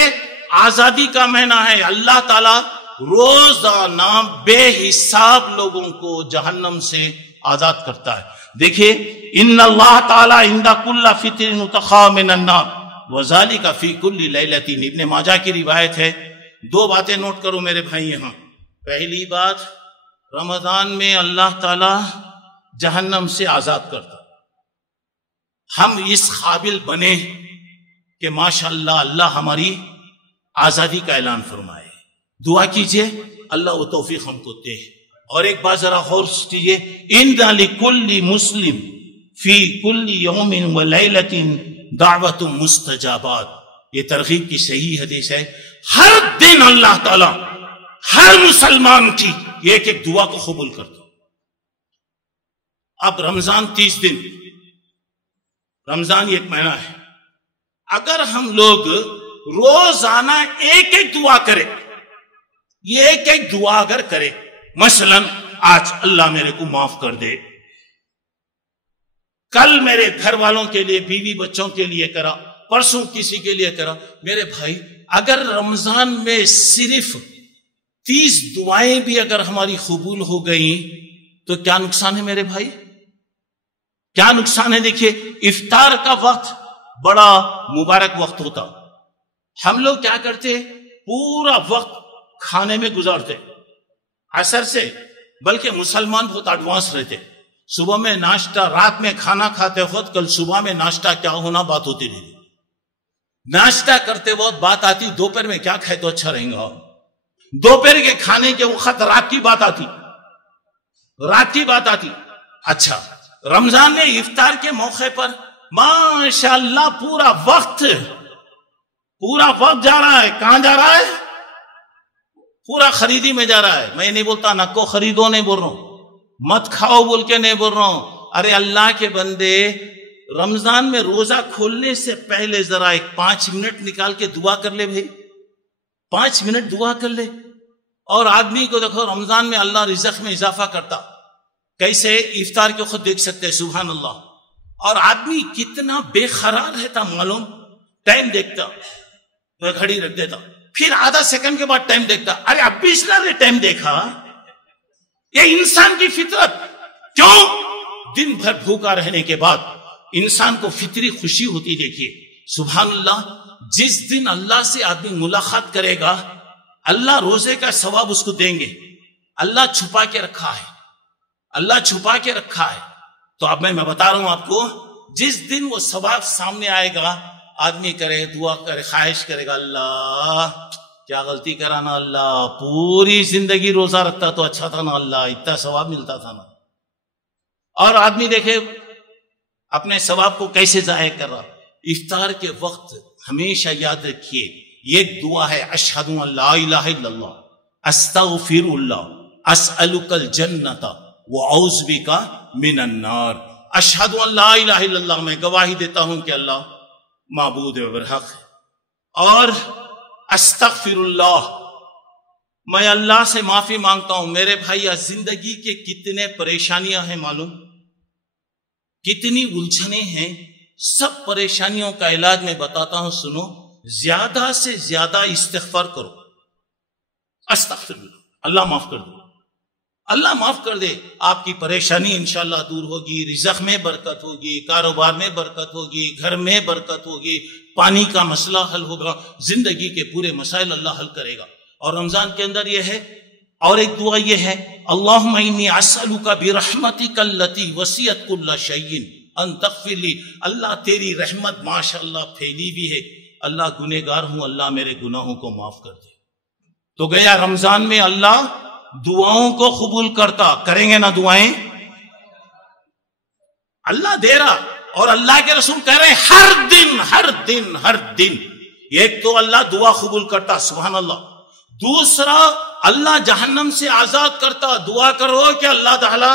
آزادی کا مہینہ ہے. اللہ تعالیٰ روزانہ بے حساب لوگوں کو جہنم سے آزاد کرتا ہے. دیکھیے، ان اللہ تعالیٰ عند کل فطر متقی من النار وذالک فی کل لیلۃ. ابن ماجہ کی روایت ہے. 2 باتیں نوٹ کرو میرے بھائی یہاں. پہلی بات، رمضان میں اللہ تعالیٰ جہنم سے آزاد کرتا. ہم اس قابل بنے کہ ماشاءاللہ اللہ ہماری آزادی کا اعلان فرمائے. دعا کیجئے اللہ وہ توفیق ہم کو دے. اور ایک بات ذرا غور کیجئے، ان لکل مسلم فی کل یوم و لیلۃ دعوت مستجابات. یہ ترغیب کی صحیح حدیث ہے. ہر دن اللہ تعالی ہر مسلمان کی ایک ایک دعا کو قبول کرتا. اب رمضان 30 دن، رمضان ایک مہینہ ہے. اگر ہم لوگ روزانہ ایک ایک دعا کرے، یہ ایک ایک دعا اگر کرے، مثلا آج اللہ میرے کو معاف کر دے، کل میرے گھر والوں کے لیے، بیوی بچوں کے لیے کرا، پرسوں کسی کے لیے کرا. میرے بھائی اگر رمضان میں صرف 30 دعائیں بھی اگر ہماری قبول ہو گئیں تو کیا نقصان ہے میرے بھائی؟ کیا نقصان ہے؟ دیکھیے، افطار کا وقت بڑا مبارک وقت ہوتا. ہم لوگ کیا کرتے؟ پورا وقت کھانے میں گزارتے عصر سے. بلکہ مسلمان بہت ایڈوانس رہتے. صبح میں ناشتہ، رات میں کھانا کھاتے وقت، کل صبح میں ناشتہ کیا ہونا بات ہوتی رہی. ناشتہ کرتے وقت بات آتی دوپہر میں کیا کھائے تو اچھا رہیں گا. دوپہر کے کھانے کے وقت رات کی بات آتی، رات کی بات آتی. اچھا، رمضان میں افطار کے موقع پر ماشاءاللہ پورا وقت جا رہا ہے. کہاں جا رہا ہے؟ پورا خریدی میں جا رہا ہے. میں نہیں بولتا نہ کو خریدو، نہیں بول رہا ہوں، مت کھاؤ بول کے نہیں بول رہا ہوں. ارے اللہ کے بندے، رمضان میں روزہ کھولنے سے پہلے ذرا 5 منٹ نکال کے دعا کر لے بھائی، 5 منٹ دعا کر لے. اور آدمی کو دیکھو رمضان میں اللہ رزق میں اضافہ کرتا. کیسے؟ افطار کے خود دیکھ سکتے ہیں، سبحان اللہ. اور آدمی کتنا بے قرار رہتا معلوم. ٹائم دیکھتا تو گھڑی رکھ دیتا، پھر آدھا سیکنڈ کے بعد ٹائم دیکھتا. ارے اب بھی اس نے ٹائم دیکھا، یہ انسان کی فطرت. کیوں؟ دن بھر بھوکا رہنے کے بعد انسان کو فطری خوشی ہوتی. دیکھیے سبحان اللہ، جس دن اللہ سے آدمی ملاقات کرے گا اللہ روزے کا ثواب اس کو دیں گے. اللہ چھپا کے رکھا ہے، اللہ چھپا کے رکھا ہے. تو اب میں بتا رہا ہوں آپ کو، جس دن وہ ثواب سامنے آئے گا آدمی کرے، دعا کرے، خواہش کرے گا اللہ کیا غلطی کرا نا، اللہ پوری زندگی روزہ رکھتا تو اچھا تھا نا، اللہ اتنا ثواب ملتا تھا نا. اور آدمی دیکھے اپنے ثواب کو کیسے ضائع کر رہا. افطار کے وقت ہمیشہ یاد رکھیے ایک دعا ہے، اشہد ان لا الہ الا اللہ استغفر اللہ اسألک الجنۃ واعوذ بک من النار. اشہد ان لا الہ الا اللہ، میں گواہی دیتا ہوں کہ اللہ معبود برحق ہے، اور استغفر اللہ، میں اللہ سے معافی مانگتا ہوں. میرے بھائی زندگی کے کتنے پریشانیاں ہیں معلوم، کتنی الجھنیں ہیں. سب پریشانیوں کا علاج میں بتاتا ہوں، سنو. زیادہ سے زیادہ استغفار کرو، استغفر اللہ، اللہ معاف کر دو، اللہ معاف کر دے. آپ کی پریشانی انشاءاللہ دور ہوگی، رزق میں برکت ہوگی، کاروبار میں برکت ہوگی، گھر میں برکت ہوگی، پانی کا مسئلہ حل ہوگا، زندگی کے پورے مسائل اللہ حل کرے گا. اور رمضان کے اندر یہ ہے، اور ایک دعا یہ ہے، اللہم انی اسألک برحمتک التی وسعت کل شیء ان تغفر لی. اللہ تیری رحمت ماشاءاللہ پھیلی بھی ہے، اللہ گنہگار ہوں، اللہ میرے گناہوں کو معاف کر دے. تو گیا رمضان میں اللہ دعاؤں کو قبول کرتا. کریں گے نا دعائیں؟ اللہ دے رہا، اور اللہ کے رسول کہہ رہے ہیں ہر دن ہر دن ہر دن. ایک تو اللہ دعا قبول کرتا، سبحان اللہ. دوسرا اللہ جہنم سے آزاد کرتا. دعا کرو کہ اللہ تعالی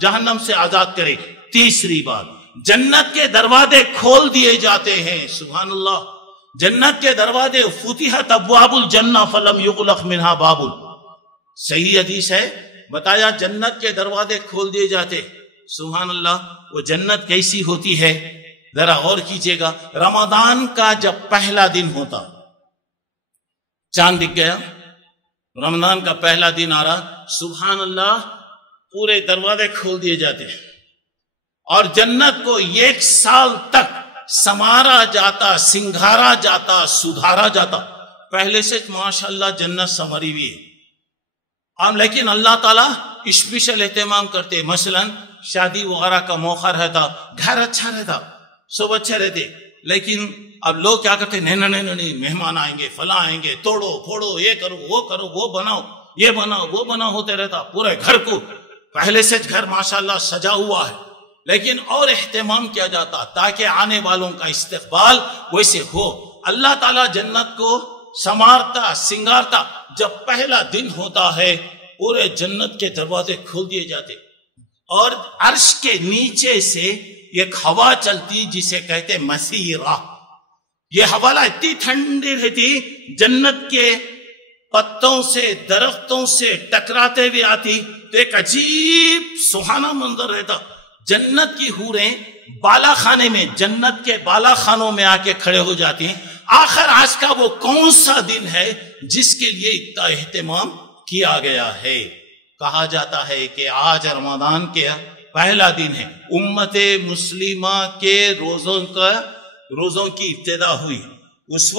جہنم سے آزاد کرے. تیسری بات، جنت کے دروازے کھول دیے جاتے ہیں، سبحان اللہ. جنت کے دروازے، فتحت ابواب الجنہ فلم یغلق منہا باب. صحیح حدیث ہے، بتایا جنت کے دروازے کھول دیے جاتے. سبحان اللہ. وہ جنت کیسی ہوتی ہے ذرا غور کیجئے گا. رمضان کا جب پہلا دن ہوتا، چاند دکھ گیا، رمضان کا پہلا دن آ رہا، سبحان اللہ، پورے دروازے کھول دیے جاتے ہیں اور جنت کو 1 سال تک سمارا جاتا، سنگھارا جاتا، سدھارا جاتا. پہلے سے ماشاءاللہ جنت سمری ہوئی ہے، لیکن اللہ تعالیٰ اسپیشل اہتمام کرتے. مثلا شادی وغیرہ کا موقع رہتا، گھر اچھا رہتا، سب اچھے رہتے. لیکن اب لوگ کیا کرتے، نہیں مہمان آئیں گے، فلاں آئیں گے، توڑو پھوڑو، یہ کرو، وہ بناؤ، یہ بناؤ، وہ بناؤ، ہوتے رہتا. پورے گھر کو پہلے سے گھر ماشاءاللہ سجا ہوا ہے، لیکن اور اہتمام کیا جاتا تاکہ آنے والوں کا استقبال ویسے ہو. اللہ تعالیٰ جنت کو سنوارتا، سنگارتا. جب پہلا دن ہوتا ہے پورے جنت کے دروازے کھول دیے جاتے اور عرش کے نیچے سے ایک ہوا چلتی جسے کہتے مسیرہ. یہ حوالہ اتنی ٹھنڈی رہتی، جنت کے پتوں سے، درختوں سے ٹکراتے ہوئے آتی، تو ایک عجیب سہانا منظر رہتا. جنت کی حوریں بالا خانے میں، جنت کے بالا خانوں میں آ کے کھڑے ہو جاتی ہیں. آخر آج کا وہ کون سا دن ہے جس کے لیے اتنا اہتمام کیا گیا ہے؟ کہا جاتا ہے کہ آج رمضان کے پہلا دن ہے، امت مسلمہ کے روزوں کی ابتدا ہوئی. اس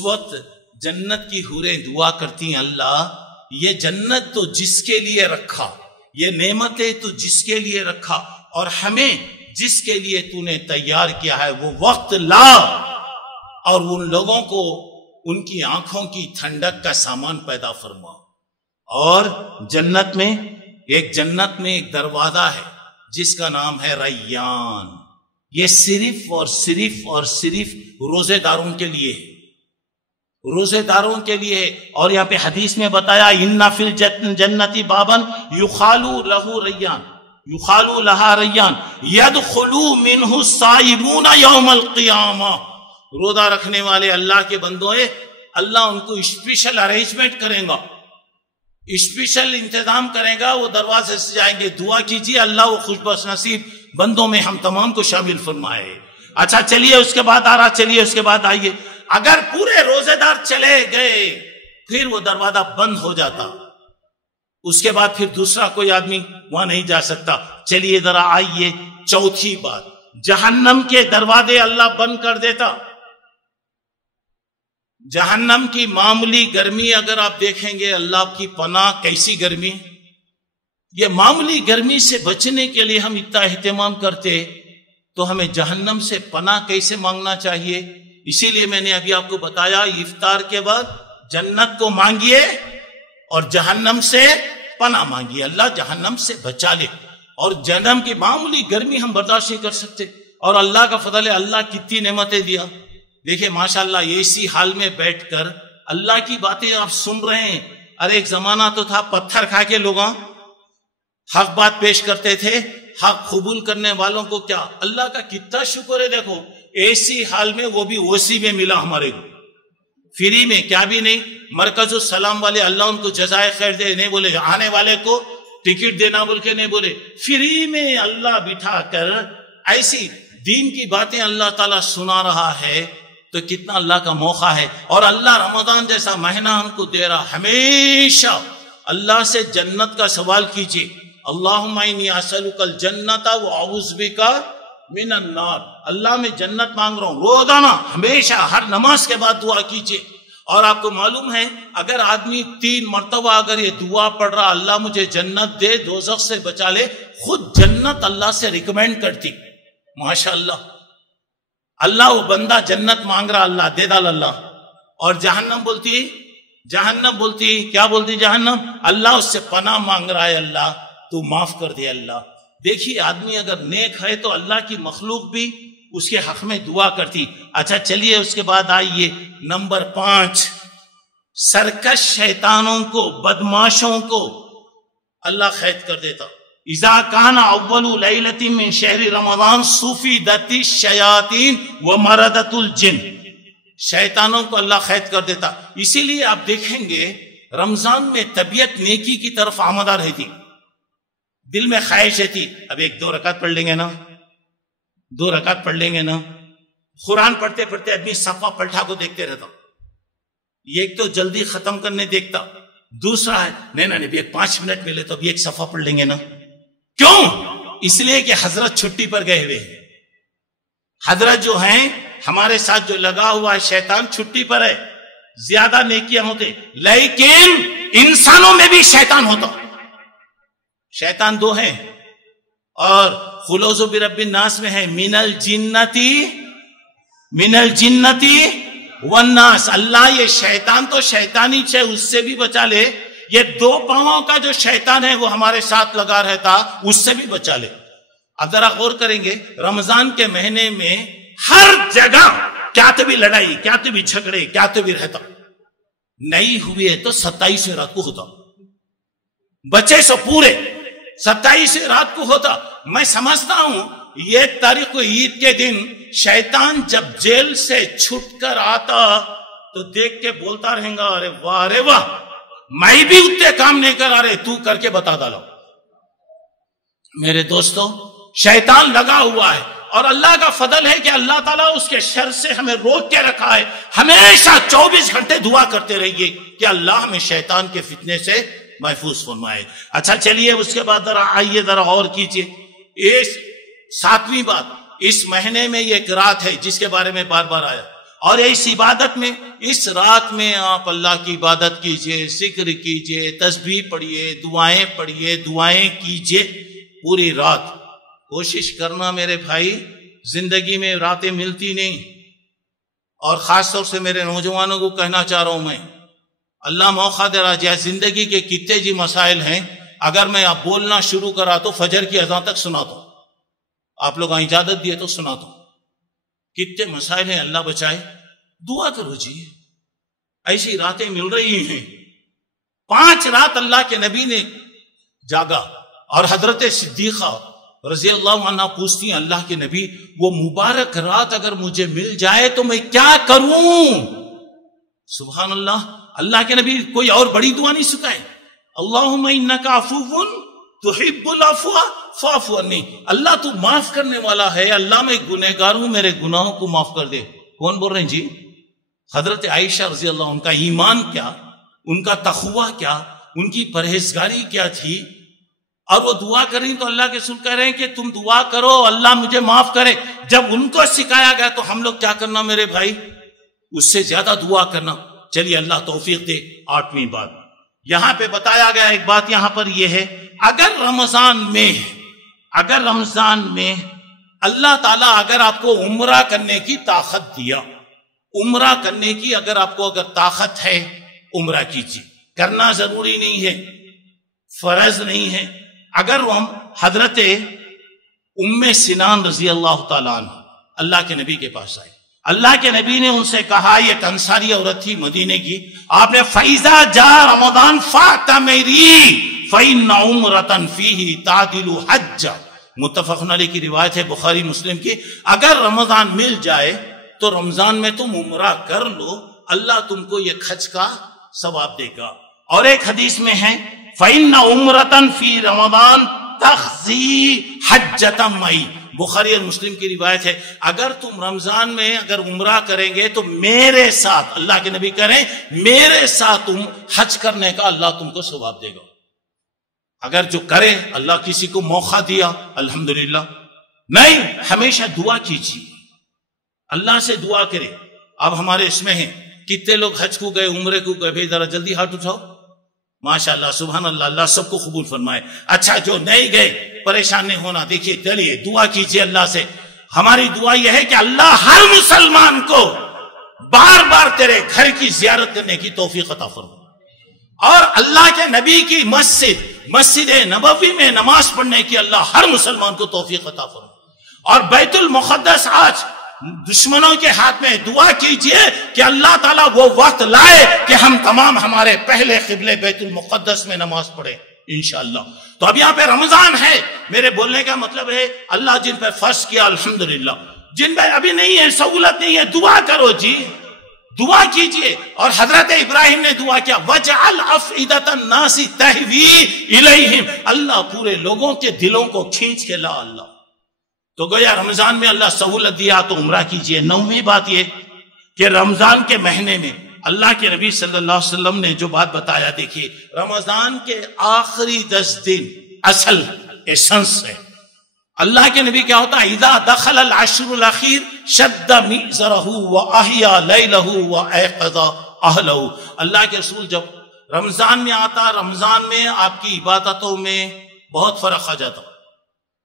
وقت جنت کی حوریں دعا کرتی ہیں، اللہ یہ جنت تو جس کے لیے رکھا، یہ نعمتیں تو جس کے لیے رکھا، اور ہمیں جس کے لیے تو نے تیار کیا ہے وہ وقت لا، اور ان لوگوں کو ان کی آنکھوں کی ٹھنڈک کا سامان پیدا فرما. اور جنت میں ایک دروازہ ہے جس کا نام ہے ریان. یہ صرف اور صرف روزے داروں کے لیے ہے، روزے داروں کے لیے. اور یہاں پہ حدیث میں بتایا ان فی الجنت بابا یقال لها ریان یدخل منہ الصائمون یوم القیامہ. روزہ رکھنے والے اللہ کے بندوں ہیں، اللہ ان کو اسپیشل ارینجمنٹ کرے گا، اسپیشل انتظام کرے گا، وہ دروازے سے جائیں گے. دعا کیجیے اللہ وہ خوش بخش نصیب بندوں میں ہم تمام کو شامل فرمائے. اچھا چلیے اس کے بعد آ رہا، چلیے اس کے بعد آئیے. اگر پورے روزے دار چلے گئے پھر وہ دروازہ بند ہو جاتا. اس کے بعد پھر دوسرا کوئی آدمی وہاں نہیں جا سکتا. چلیے ذرا آئیے چوتھی بات، جہنم کے دروازے اللہ بند کر دیتا. جہنم کی معمولی گرمی اگر آپ دیکھیں گے، اللہ کی پناہ کیسی گرمی. یہ معمولی گرمی سے بچنے کے لیے ہم اتنا اہتمام کرتے تو ہمیں جہنم سے پناہ کیسے مانگنا چاہیے. اسی لیے میں نے ابھی آپ کو بتایا، افطار کے بعد جنت کو مانگیے اور جہنم سے پناہ مانگیے، اللہ جہنم سے بچا لے. اور جہنم کی معمولی گرمی ہم برداشت نہیں کر سکتے، اور اللہ کا فضل ہے، اللہ کتنی نعمتیں دیا. دیکھیں ماشاءاللہ اسی حال میں بیٹھ کر اللہ کی باتیں آپ سن رہے ہیں. ارے ایک زمانہ تو تھا پتھر کھا کے لوگ حق بات پیش کرتے تھے، حق قبول کرنے والوں کو کیا اللہ کا کتنا شکر ہے. دیکھو ایسی حال میں وہ بھی اسی میں ملا ہمارے کو، فری میں، کیا بھی نہیں. مرکز السلام والے اللہ ان کو جزائے خیر دے، نہیں بولے آنے والے کو ٹکٹ دینا بول کے نہیں بولے، فری میں اللہ بٹھا کر ایسی دین کی باتیں اللہ تعالیٰ سنا رہا ہے. تو کتنا اللہ کا موقع ہے. اور اللہ رمضان جیسا مہینہ ہم کو دے رہا. ہمیشہ اللہ سے جنت کا سوال کیجیے، اللہم انی اسألک الجنت واعوذ بک من النار. اللہ میں جنت مانگ رہا ہوں. روزانہ ہمیشہ ہر نماز کے بعد دعا کیجیے. اور آپ کو معلوم ہے اگر آدمی 3 مرتبہ اگر یہ دعا پڑھ رہا، اللہ مجھے جنت دے، دوزخ سے بچا لے، خود جنت اللہ سے ریکمینڈ کرتی. ماشاءاللہ اللہ وہ بندہ جنت مانگ رہا، اللہ دے ڈال اللہ. اور جہنم بولتی کیا بولتی جہنم؟ اللہ اس سے پناہ مانگ رہا ہے، اللہ تو معاف کر دے اللہ. دیکھیے آدمی اگر نیک ہے تو اللہ کی مخلوق بھی اس کے حق میں دعا کرتی. اچھا چلیے اس کے بعد آئیے نمبر 5، سرکش شیطانوں کو، بدماشوں کو اللہ قید کر دیتا. اذا کان اول لیلۃ من شہر رمضان صفدت الشیاطین ومردت الجن. شیطانوں کو اللہ قید کر دیتا. اسی لیے آپ دیکھیں گے رمضان میں طبیعت نیکی کی طرف آمدہ رہتی، دل میں خواہش رہتی. اب 1-2 رکعت پڑھ لیں گے نا، 2 رکعت پڑھ لیں گے نا. قرآن پڑھتے پڑھتے آدمی صفحہ پلٹا کو دیکھتے رہتا. یہ ایک تو جلدی ختم کرنے دیکھتا، دوسرا ہے نہیں 5 منٹ ملے تو ابھی ایک صفحہ پڑھ لیں گے نا. کیوں؟ اس لیے کہ حضرت چھٹی پر گئے ہوئے ہیں. حضرت جو ہیں ہمارے ساتھ جو لگا ہوا ہے، شیطان چھٹی پر ہے. زیادہ نیکیاں ہوتے، لیکن انسانوں میں بھی شیطان ہوتا. شیطان 2 ہیں، اور خلوص برب الناس میں ہے من الجنتی والناس. اللہ یہ شیطان تو شیطانی چھے، اس سے بھی بچا لے. یہ 2 پاؤں کا جو شیطان ہے وہ ہمارے ساتھ لگا رہتا، اس سے بھی بچا لے. اب ذرا غور کریں گے رمضان کے مہینے میں ہر جگہ کیا تو بھی لڑائی، کیا تو بھی جھگڑے، کیا تو بھی رہتا. نہیں ہوئی ہے تو 27 رات کو ہوتا، بچے سو پورے 27 رات کو ہوتا. میں سمجھتا ہوں یہ تاریخ کو عید کے دن شیطان جب جیل سے چھٹ کر آتا تو دیکھ کے بولتا رہیں گا، ارے واہ میں بھی اتنے کام نہیں کر رہے، تو کر کے بتا ڈالو. میرے دوستو شیطان لگا ہوا ہے، اور اللہ کا فضل ہے کہ اللہ تعالیٰ اس کے شر سے ہمیں روک کے رکھا ہے. ہمیشہ 24 گھنٹے دعا کرتے رہیے کہ اللہ ہمیں شیطان کے فتنے سے محفوظ فرمائے. اچھا چلیے اس کے بعد ذرا اور کیجئے. اس 7ویں بات، اس مہینے میں یہ ایک رات ہے جس کے بارے میں بار بار آیا، اور اس عبادت میں، اس رات میں آپ اللہ کی عبادت کیجئے، ذکر کیجئے، تسبیح پڑھیے، دعائیں کیجئے پوری رات. کوشش کرنا میرے بھائی، زندگی میں راتیں ملتی نہیں. اور خاص طور سے میرے نوجوانوں کو کہنا چاہ رہا ہوں میں، اللہ موقع دے رہا ہے. زندگی کے کتنے جی مسائل ہیں، اگر میں آپ بولنا شروع کرا تو فجر کی اذان تک سنا دو. آپ لوگ اجازت دیے تو سنا دو. کتنے مسائل ہیں، اللہ بچائے. دعا کرو جی، ایسی راتیں مل رہی ہیں. 5 رات اللہ کے نبی نے جاگا، اور حضرت صدیقہ رضی اللہ عنہ پوچھتی ہیں اللہ کے نبی، وہ مبارک رات اگر مجھے مل جائے تو میں کیا کروں؟ سبحان اللہ. اللہ کے نبی کوئی اور بڑی دعا نہیں سکھائے. اللہم انک عفو تحب العفو فاعف عنی. اللہ تو معاف کرنے والا ہے، اللہ میں گنہگار ہوں، میرے گناہوں کو معاف کر دے. کون بول رہے ہیں جی؟ حضرت عائشہ رضی اللہ عنہ. ان کا ایمان کیا، ان کا تقوی کیا، ان کی پرہیزگاری کیا تھی، اور وہ دعا کریں تو اللہ کے رسول کہہ رہے ہیں کہ تم دعا کرو اللہ مجھے معاف کرے. جب ان کو سکھایا گیا تو ہم لوگ کیا کرنا میرے بھائی؟ اس سے زیادہ دعا کرنا. چلیے اللہ توفیق دے. 8ویں بات یہاں پہ بتایا گیا، ایک بات یہاں پر یہ ہے، اگر رمضان میں اللہ تعالیٰ اگر آپ کو عمرہ کرنے کی طاقت دیا، عمرہ کرنے کی اگر آپ کو طاقت ہے، عمرہ کیجیے. کرنا ضروری نہیں ہے، فرض نہیں ہے. اگر ہم حضرت ام سنان رضی اللہ تعالیٰ عنہ اللہ کے نبی کے پاس آئے، اللہ کے نبی نے ان سے کہا، یہ ایک انصاری عورت تھی مدینے کی، آپ نے فَإِذَا جَاءَ رَمَضَانَ فَاعْتَمِرِي فَإِنَّ عُمْرَةً فِيهِ تَعْدِلُ حَجًّا. متفق علیہ کی روایت ہے، بخاری مسلم کی. اگر رمضان مل جائے تو رمضان میں تم عمرہ کر لو، اللہ تم کو یہ حج کا ثواب دے گا. اور ایک حدیث میں ہے فَإِنَّ عُمْرَةً فِي رَمَضَانَ تَخْزِي حَجَّةً مَعِي. بخاری اور مسلم کی روایت ہے، اگر تم رمضان میں اگر عمرہ کریں گے تو میرے ساتھ، اللہ کے نبی کریں میرے ساتھ تم حج کرنے کا اللہ تم کو ثواب دے گا. اگر جو کرے، اللہ کسی کو موقع دیا الحمدللہ. نہیں، ہمیشہ دعا کیجیے، اللہ سے دعا کرے. اب ہمارے اس میں ہیں کتنے لوگ حج کو گئے، عمرے کو گئے، بھائی ذرا جلدی ہاتھ اٹھاؤ. ماشاءاللہ سبحان اللہ، اللہ سب کو قبول فرمائے. اچھا جو نہیں گئے پریشان نہیں ہونا. دیکھیے چلیے دعا کیجیے اللہ سے. ہماری دعا یہ ہے کہ اللہ ہر مسلمان کو بار بار تیرے گھر کی زیارت کرنے کی توفیق عطا فرمائے، اور اللہ کے نبی کی مسجد نبوی میں نماز پڑھنے کی اللہ ہر مسلمان کو توفیق عطا فرمائے. اور بیت المقدس آج دشمنوں کے ہاتھ میں، دعا کیجئے کہ اللہ تعالیٰ وہ وقت لائے کہ ہم تمام ہمارے پہلے قبلے بیت المقدس میں نماز پڑھیں انشاءاللہ. تو اب یہاں پہ رمضان ہے، میرے بولنے کا مطلب ہے اللہ جن پہ فرض کیا الحمدللہ، جن پہ ابھی نہیں ہے، سہولت نہیں ہے، دعا کرو جی، دعا کیجئے. اور حضرت ابراہیم نے دعا کیا وَجْعَلْ أَفْئِدَةَ النَّاسِ تَهْوِي إِلَيْهِمْ. اللہ پورے لوگوں کے دلوں کو کھینچ کے لا اللہ. تو گویا رمضان میں اللہ سہولت دیا تو عمرہ کیجئے. 9ویں بات یہ کہ رمضان کے مہینے میں اللہ کے نبی صلی اللہ علیہ وسلم نے جو بات بتایا، دیکھیے رمضان کے آخری 10 دن اصل ایسنس ہے. اللہ کے نبی کیا ہوتا ہے، اذا دخل العشر الاخیر شد میزرہ واحیا لیلہ وایقظ اہلہ. اللہ کے رسول جب رمضان میں آتا، رمضان میں آپ کی عبادتوں میں بہت فرق آ جاتا،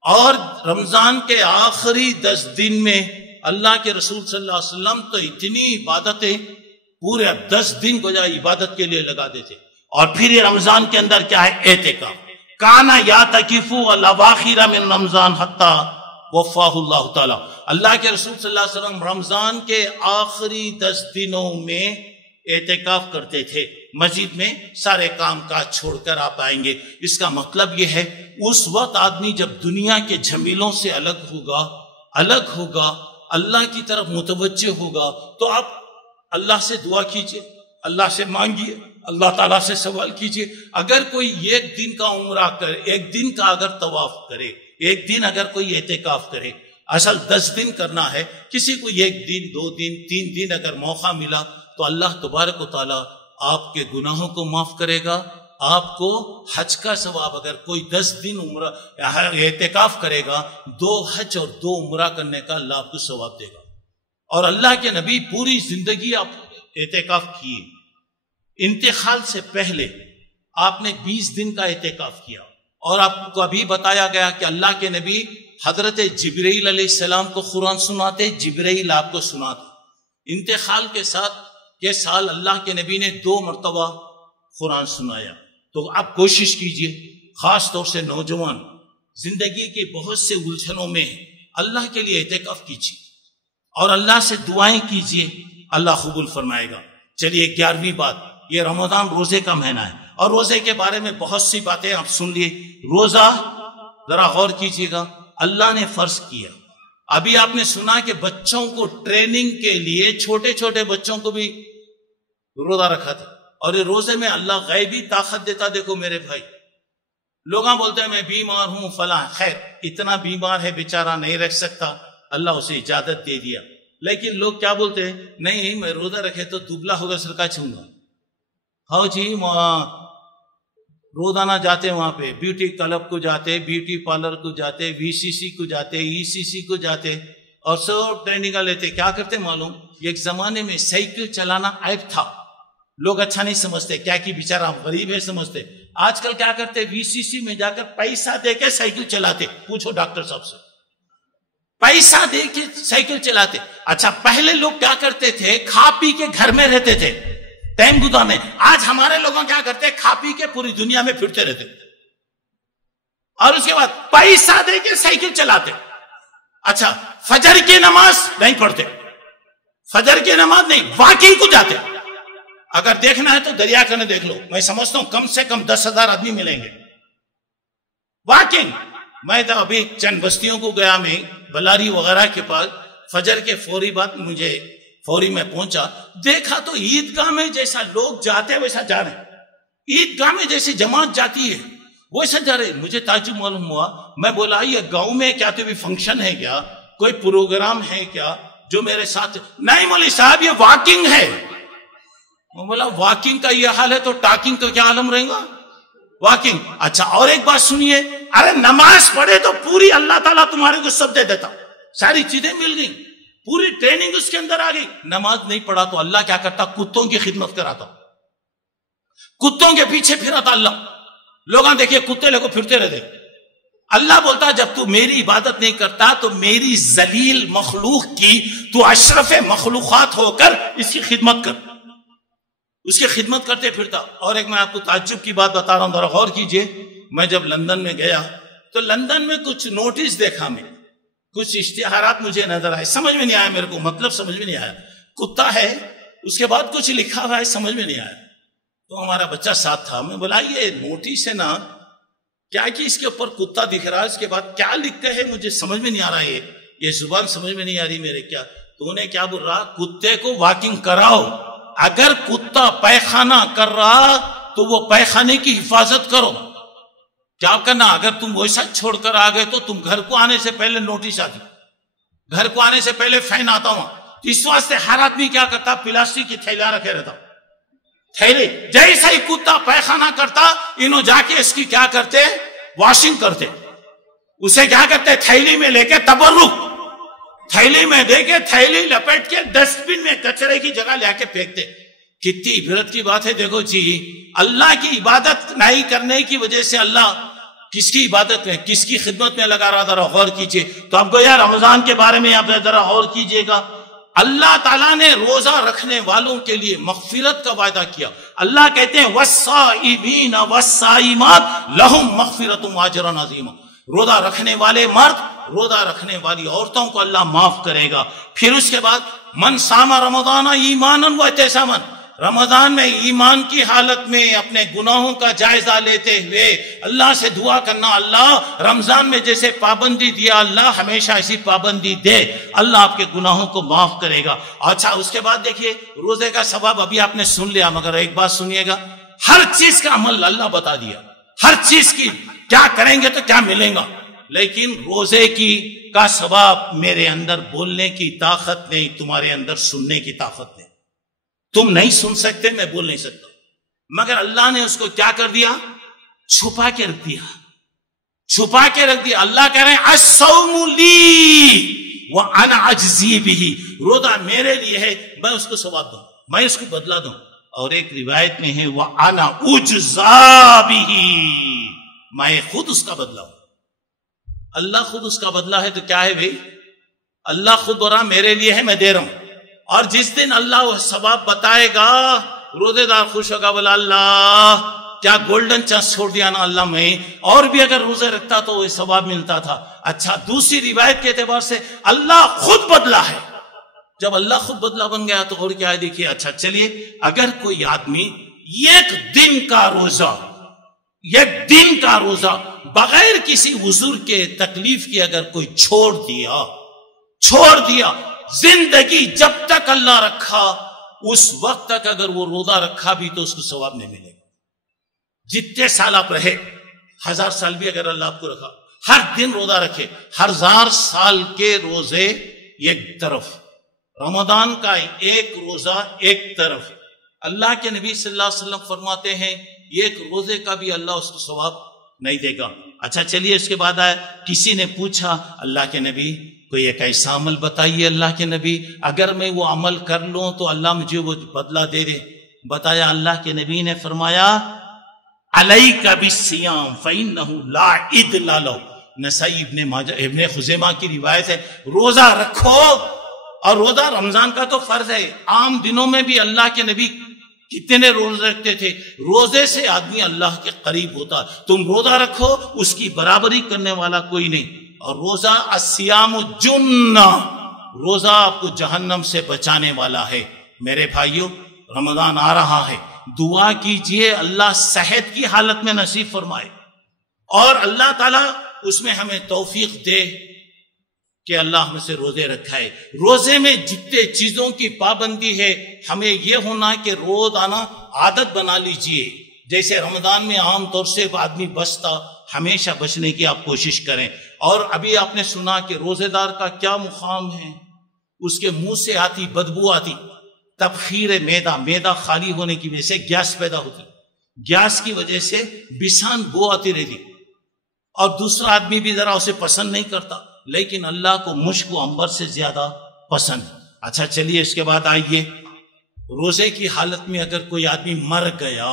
اور رمضان کے آخری 10 دن میں اللہ کے رسول صلی اللہ علیہ وسلم تو اتنی عبادتیں پورے 10 دن کو جائے عبادت کے لیے لگا دیتے. اور پھر یہ رمضان کے اندر کیا ہے، اعتکاف. کانا یعتکف الاواخر من رمضان حتی وفاہ اللہ تعالی. اللہ کے رسول صلی اللہ علیہ وسلم رمضان کے آخری 10 دنوں میں اعتکاف کرتے تھے. مسجد میں سارے کام کاج چھوڑ کر آپ آئیں گے. اس کا مطلب یہ ہے اس وقت آدمی جب دنیا کے جھمیلوں سے الگ ہوگا، اللہ کی طرف متوجہ ہوگا، تو آپ اللہ سے دعا کیجئے، اللہ سے مانگیے، اللہ تعالیٰ سے سوال کیجئے. اگر کوئی 1 دن کا عمرہ کرے، 1 دن کا اگر طواف کرے، 1 دن اگر کوئی اعتکاف کرے، اصل 10 دن کرنا ہے، کسی کو 1 دن 2 دن 3 دن اگر موقع ملا تو اللہ تبارک و تعالیٰ آپ کے گناہوں کو معاف کرے گا. آپ کو حج کا ثواب، اگر کوئی 10 دن عمرہ اعتکاف کرے گا، 2 حج اور 2 عمرہ کرنے کا اللہ آپ کو ثواب دے گا. اور اللہ کے نبی پوری زندگی آپ اعتکاف کیے. انتقال سے پہلے آپ نے 20 دن کا اعتکاف کیا، اور آپ کو ابھی بتایا گیا کہ اللہ کے نبی حضرت جبرائیل علیہ السلام کو قرآن سناتے، جبرائیل آپ کو سناتے. انتقال کے ساتھ یہ سال اللہ کے نبی نے 2 مرتبہ قرآن سنایا. تو آپ کوشش کیجئے، خاص طور سے نوجوان زندگی کے بہت سے الجھنوں میں اللہ کے لیے اعتکاف کیجئے اور اللہ سے دعائیں کیجئے، اللہ قبول فرمائے گا. چلیے 11ویں بات، یہ رمضان روزے کا مہینہ ہے، اور روزے کے بارے میں بہت سی باتیں آپ سن لیے. روزہ ذرا غور کیجئے گا، اللہ نے فرض کیا. ابھی آپ نے سنا کہ بچوں کو ٹریننگ کے لیے چھوٹے چھوٹے بچوں کو بھی روزہ رکھا تھا، اور یہ روزے میں اللہ غیبی طاقت دیتا. دیکھو میرے بھائی، لوگاں بولتے ہیں میں بیمار ہوں فلاں، خیر اتنا بیمار ہے بیچارہ نہیں رکھ سکتا، اللہ اسے اجازت دے دیا. لیکن لوگ کیا بولتے ہیں، نہیں میں روزہ رکھے تو دبلا ہوگا سرکا چھوں گا. ہاں جی روزانہ جاتے وہاں پہ، بیوٹی کلب کو جاتے، بیوٹی پارلر کو جاتے، وی سی سی کو جاتے، ای سی سی کو جاتے اور سب ٹریننگ لیتے. کیا کرتے معلوم؟ ایک زمانے میں سائیکل چلانا عیب تھا، لوگ اچھا نہیں سمجھتے، کیا کہ بیچارہ غریب ہے سمجھتے. آج کل کیا کرتے؟ وی سی سی میں جا کر پیسہ دے کے سائیکل چلاتے. پوچھو ڈاکٹر صاحب سے، پیسہ دے کے سائیکل چلاتے. اچھا پہلے لوگ کیا کرتے تھے؟ کھا پی کے گھر میں رہتے تھے، ٹائم گزارنے. آج ہمارے لوگوں کیا کرتے؟ کھا پی کے پوری دنیا میں پھرتے رہتے اور اس کے بعد پیسہ دے کے سائیکل چلاتے. اچھا فجر کی نماز نہیں پڑھتے، فجر کی نماز نہیں، واکنگ کو جاتے. اگر دیکھنا ہے تو دریا کنارے دیکھ لو، میں سمجھتا ہوں کم سے کم 10,000 آدمی ملیں گے. واکنگ. میں تو ابھی چند بستیوں کو گیا، میں بلاری وغیرہ کے پاس، فجر کے فوری بعد مجھے فوری میں پہنچا، دیکھا تو عیدگاہ میں جیسا لوگ جاتے ویسا جا رہے، عیدگاہ میں جیسی جماعت جاتی ہے ویسا جا رہے. مجھے تعجب معلوم ہوا. میں بولا یہ گاؤں میں کیا تو بھی فنکشن ہے کیا، کوئی پروگرام ہے کیا جو میرے ساتھ؟ نہیں مولوی صاحب یہ واکنگ ہے. میں بولا واکنگ کا یہ حال ہے تو ٹاکنگ تو کیا عالم رہے گا؟ واکنگ. اچھا اور ایک بات سنیے، ارے نماز پڑھے تو پوری اللہ تعالیٰ تمہارے کو سب دے دیتا، ساری چیزیں مل گئی، پوری ٹریننگ اس کے اندر آ گئی. نماز نہیں پڑھا تو اللہ کیا کرتا؟ کتوں کی خدمت کراتا، کتوں کے پیچھے پھراتا اللہ. لوگاں دیکھیے کتے لے کو پھرتے رہتے. اللہ بولتا جب تو میری عبادت نہیں کرتا تو میری ذلیل مخلوق کی تو اشرف مخلوقات ہو کر اس کی خدمت کر، اس کی خدمت کرتے پھرتا. اور ایک میں آپ کو تعجب کی بات بتا رہا ہوں، ذرا غور کیجئے. میں جب لندن میں گیا تو لندن میں کچھ نوٹس دیکھا، میں کچھ اشتہارات مجھے نظر آئے، سمجھ میں نہیں آیا میرے کو، مطلب سمجھ میں نہیں آیا. کتا ہے، اس کے بعد کچھ لکھا ہوا ہے، سمجھ میں نہیں آیا. تو ہمارا بچہ ساتھ تھا، میں بولا یہ نوٹس ہے نا، کیا کہ اس کے اوپر کتا دکھ رہا ہے، اس کے بعد کیا لکھتے ہیں مجھے سمجھ میں نہیں آ رہا ہے، یہ زبان سمجھ میں نہیں آ رہی میرے. کیا تو نے کیا بول رہا؟ کتے کو واکنگ کراؤ. اگر کتا پیخانہ کر رہا تو وہ پیخانے کی حفاظت کرو. کیا کرنا؟ اگر تم ویسا چھوڑ کر آ گئے تو تم گھر کو آنے سے پہلے نوٹس آتی، گھر کو آنے سے پہلے فین آتا ہوں. اس واسطے ہر آدمی کیا کرتا؟ پلاسٹک کی تھیلا رکھے رہتا، تھیلی. جیسا ہی کتا پیخانہ کرتا انہوں جا کے اس کی کیا کرتے؟ واشنگ کرتے. اسے کیا کرتے؟ تھیلی میں لے کے تبرک، تھیلی میں دے کے تھیلی لپیٹ کے ڈسٹ بن میں کچرے کی جگہ لے کے پھینکتے. کتنی عبرت کی بات ہے. دیکھو جی، اللہ کی عبادت نہیں کرنے کی وجہ سے اللہ کس کی عبادت میں، کس کی خدمت میں لگا رہا. ذرا غور کیجئے. تو آپ کو یار رمضان کے بارے میں آپ ذرا غور کیجئے گا. اللہ تعالیٰ نے روزہ رکھنے والوں کے لیے مغفرت کا وعدہ کیا. اللہ کہتے ہیں والصائمین والصائمات لہم مغفرۃ واجر عظیم. روزہ رکھنے والے مرد، روزہ رکھنے والی عورتوں کو اللہ معاف کرے گا. پھر اس کے بعد من صام رمضان ایمانا واحتسابا، رمضان میں ایمان کی حالت میں اپنے گناہوں کا جائزہ لیتے ہوئے اللہ سے دعا کرنا، اللہ رمضان میں جیسے پابندی دیا اللہ ہمیشہ ایسی پابندی دے، اللہ آپ کے گناہوں کو معاف کرے گا. اچھا اس کے بعد دیکھیے روزے کا ثواب ابھی آپ نے سن لیا، مگر ایک بات سنیے گا، ہر چیز کا عمل اللہ بتا دیا، ہر چیز کی کیا کریں گے تو کیا ملیں گا. لیکن روزے کی کا ثواب میرے اندر بولنے کی طاقت نہیں، تمہارے اندر سننے کی طاقت نہیں. تم نہیں سن سکتے، میں بول نہیں سکتا، مگر اللہ نے اس کو کیا کر دیا؟ چھپا کے رکھ دیا، چھپا کے رکھ دیا. اللہ کہہ رہے ہیں الصوم لی وانا اجزی بہ، روزہ میرے لیے ہے، میں اس کو ثواب دوں، میں اس کو بدلہ دوں. اور ایک روایت میں ہے وانا اجزا بہ، میں خود اس کا بدلہ ہوں. اللہ خود اس کا بدلہ ہے تو کیا ہے بھائی؟ اللہ خود بول رہا میرے لیے ہے، میں دے رہا ہوں. اور جس دن اللہ وہ ثواب بتائے گا روزے دار خوش ہوگا، بولا اللہ کیا گولڈن چانس چھوڑ دیا نا اللہ، میں اور بھی اگر روزے رکھتا تو وہ ثواب ملتا تھا. اچھا دوسری روایت کے اعتبار سے اللہ خود بدلا ہے. جب اللہ خود بدلا بن گیا تو اور کیا ہے دیکھیے. اچھا چلیے، اگر کوئی آدمی ایک دن کا روزہ، ایک دن کا روزہ بغیر کسی عذر کے تکلیف کے اگر کوئی چھوڑ دیا زندگی جب تک اللہ رکھا اس وقت تک اگر وہ روزہ رکھا بھی تو اس کو ثواب نہیں ملے گا. جتنے سال آپ رہے، 1000 سال بھی اگر اللہ آپ کو رکھا، ہر دن روزہ رکھے، 1000 سال کے روزے ایک طرف، رمضان کا ایک روزہ ایک طرف. اللہ کے نبی صلی اللہ علیہ وسلم فرماتے ہیں ایک روزے کا بھی اللہ اس کو ثواب نہیں دے گا۔ اچھا چلیے اس کے بعد آئے، کسی نے پوچھا اللہ کے نبی کوئی ایک ایسا عمل بتائیے اللہ کے نبی، اگر میں وہ عمل کر لوں تو اللہ مجھے وہ بدلہ دے دے۔ بتایا اللہ کے نبی نے فرمایا علیک بالصیام فإنہ لا عدل لہ۔ نسائی ابن خزیمہ کی روایت ہے، روزہ رکھو، اور روزہ رمضان کا تو فرض ہے، عام دنوں میں بھی اللہ کے نبی کتنے روزے رکھتے تھے، روزے سے آدمی اللہ کے قریب ہوتا۔ تم روزہ رکھو، اس کی برابری کرنے والا کوئی نہیں۔ اور روزہ الصیام جنہ، روزہ آپ کو جہنم سے بچانے والا ہے۔ میرے بھائیوں رمضان آ رہا ہے، دعا کیجئے اللہ صحت کی حالت میں نصیب فرمائے، اور اللہ تعالیٰ اس میں ہمیں توفیق دے کہ اللہ ہم سے روزے رکھائے۔ روزے میں جتنے چیزوں کی پابندی ہے، ہمیں یہ ہونا کہ روزانہ عادت بنا لیجئے۔ جیسے رمضان میں عام طور سے آدمی بچتا، ہمیشہ بچنے کی آپ کوشش کریں۔ اور ابھی آپ نے سنا کہ روزے دار کا کیا مقام ہے، اس کے منہ سے آتی بدبو آتی، تبخیر معدہ خالی ہونے کی وجہ سے گیس پیدا ہوتی، گیس کی وجہ سے بسان بو آتی رہتی، اور دوسرا آدمی بھی ذرا اسے پسند نہیں کرتا، لیکن اللہ کو مشک و عنبر سے زیادہ پسند۔ اچھا چلیے اس کے بعد آئیے، روزے کی حالت میں اگر کوئی آدمی مر گیا،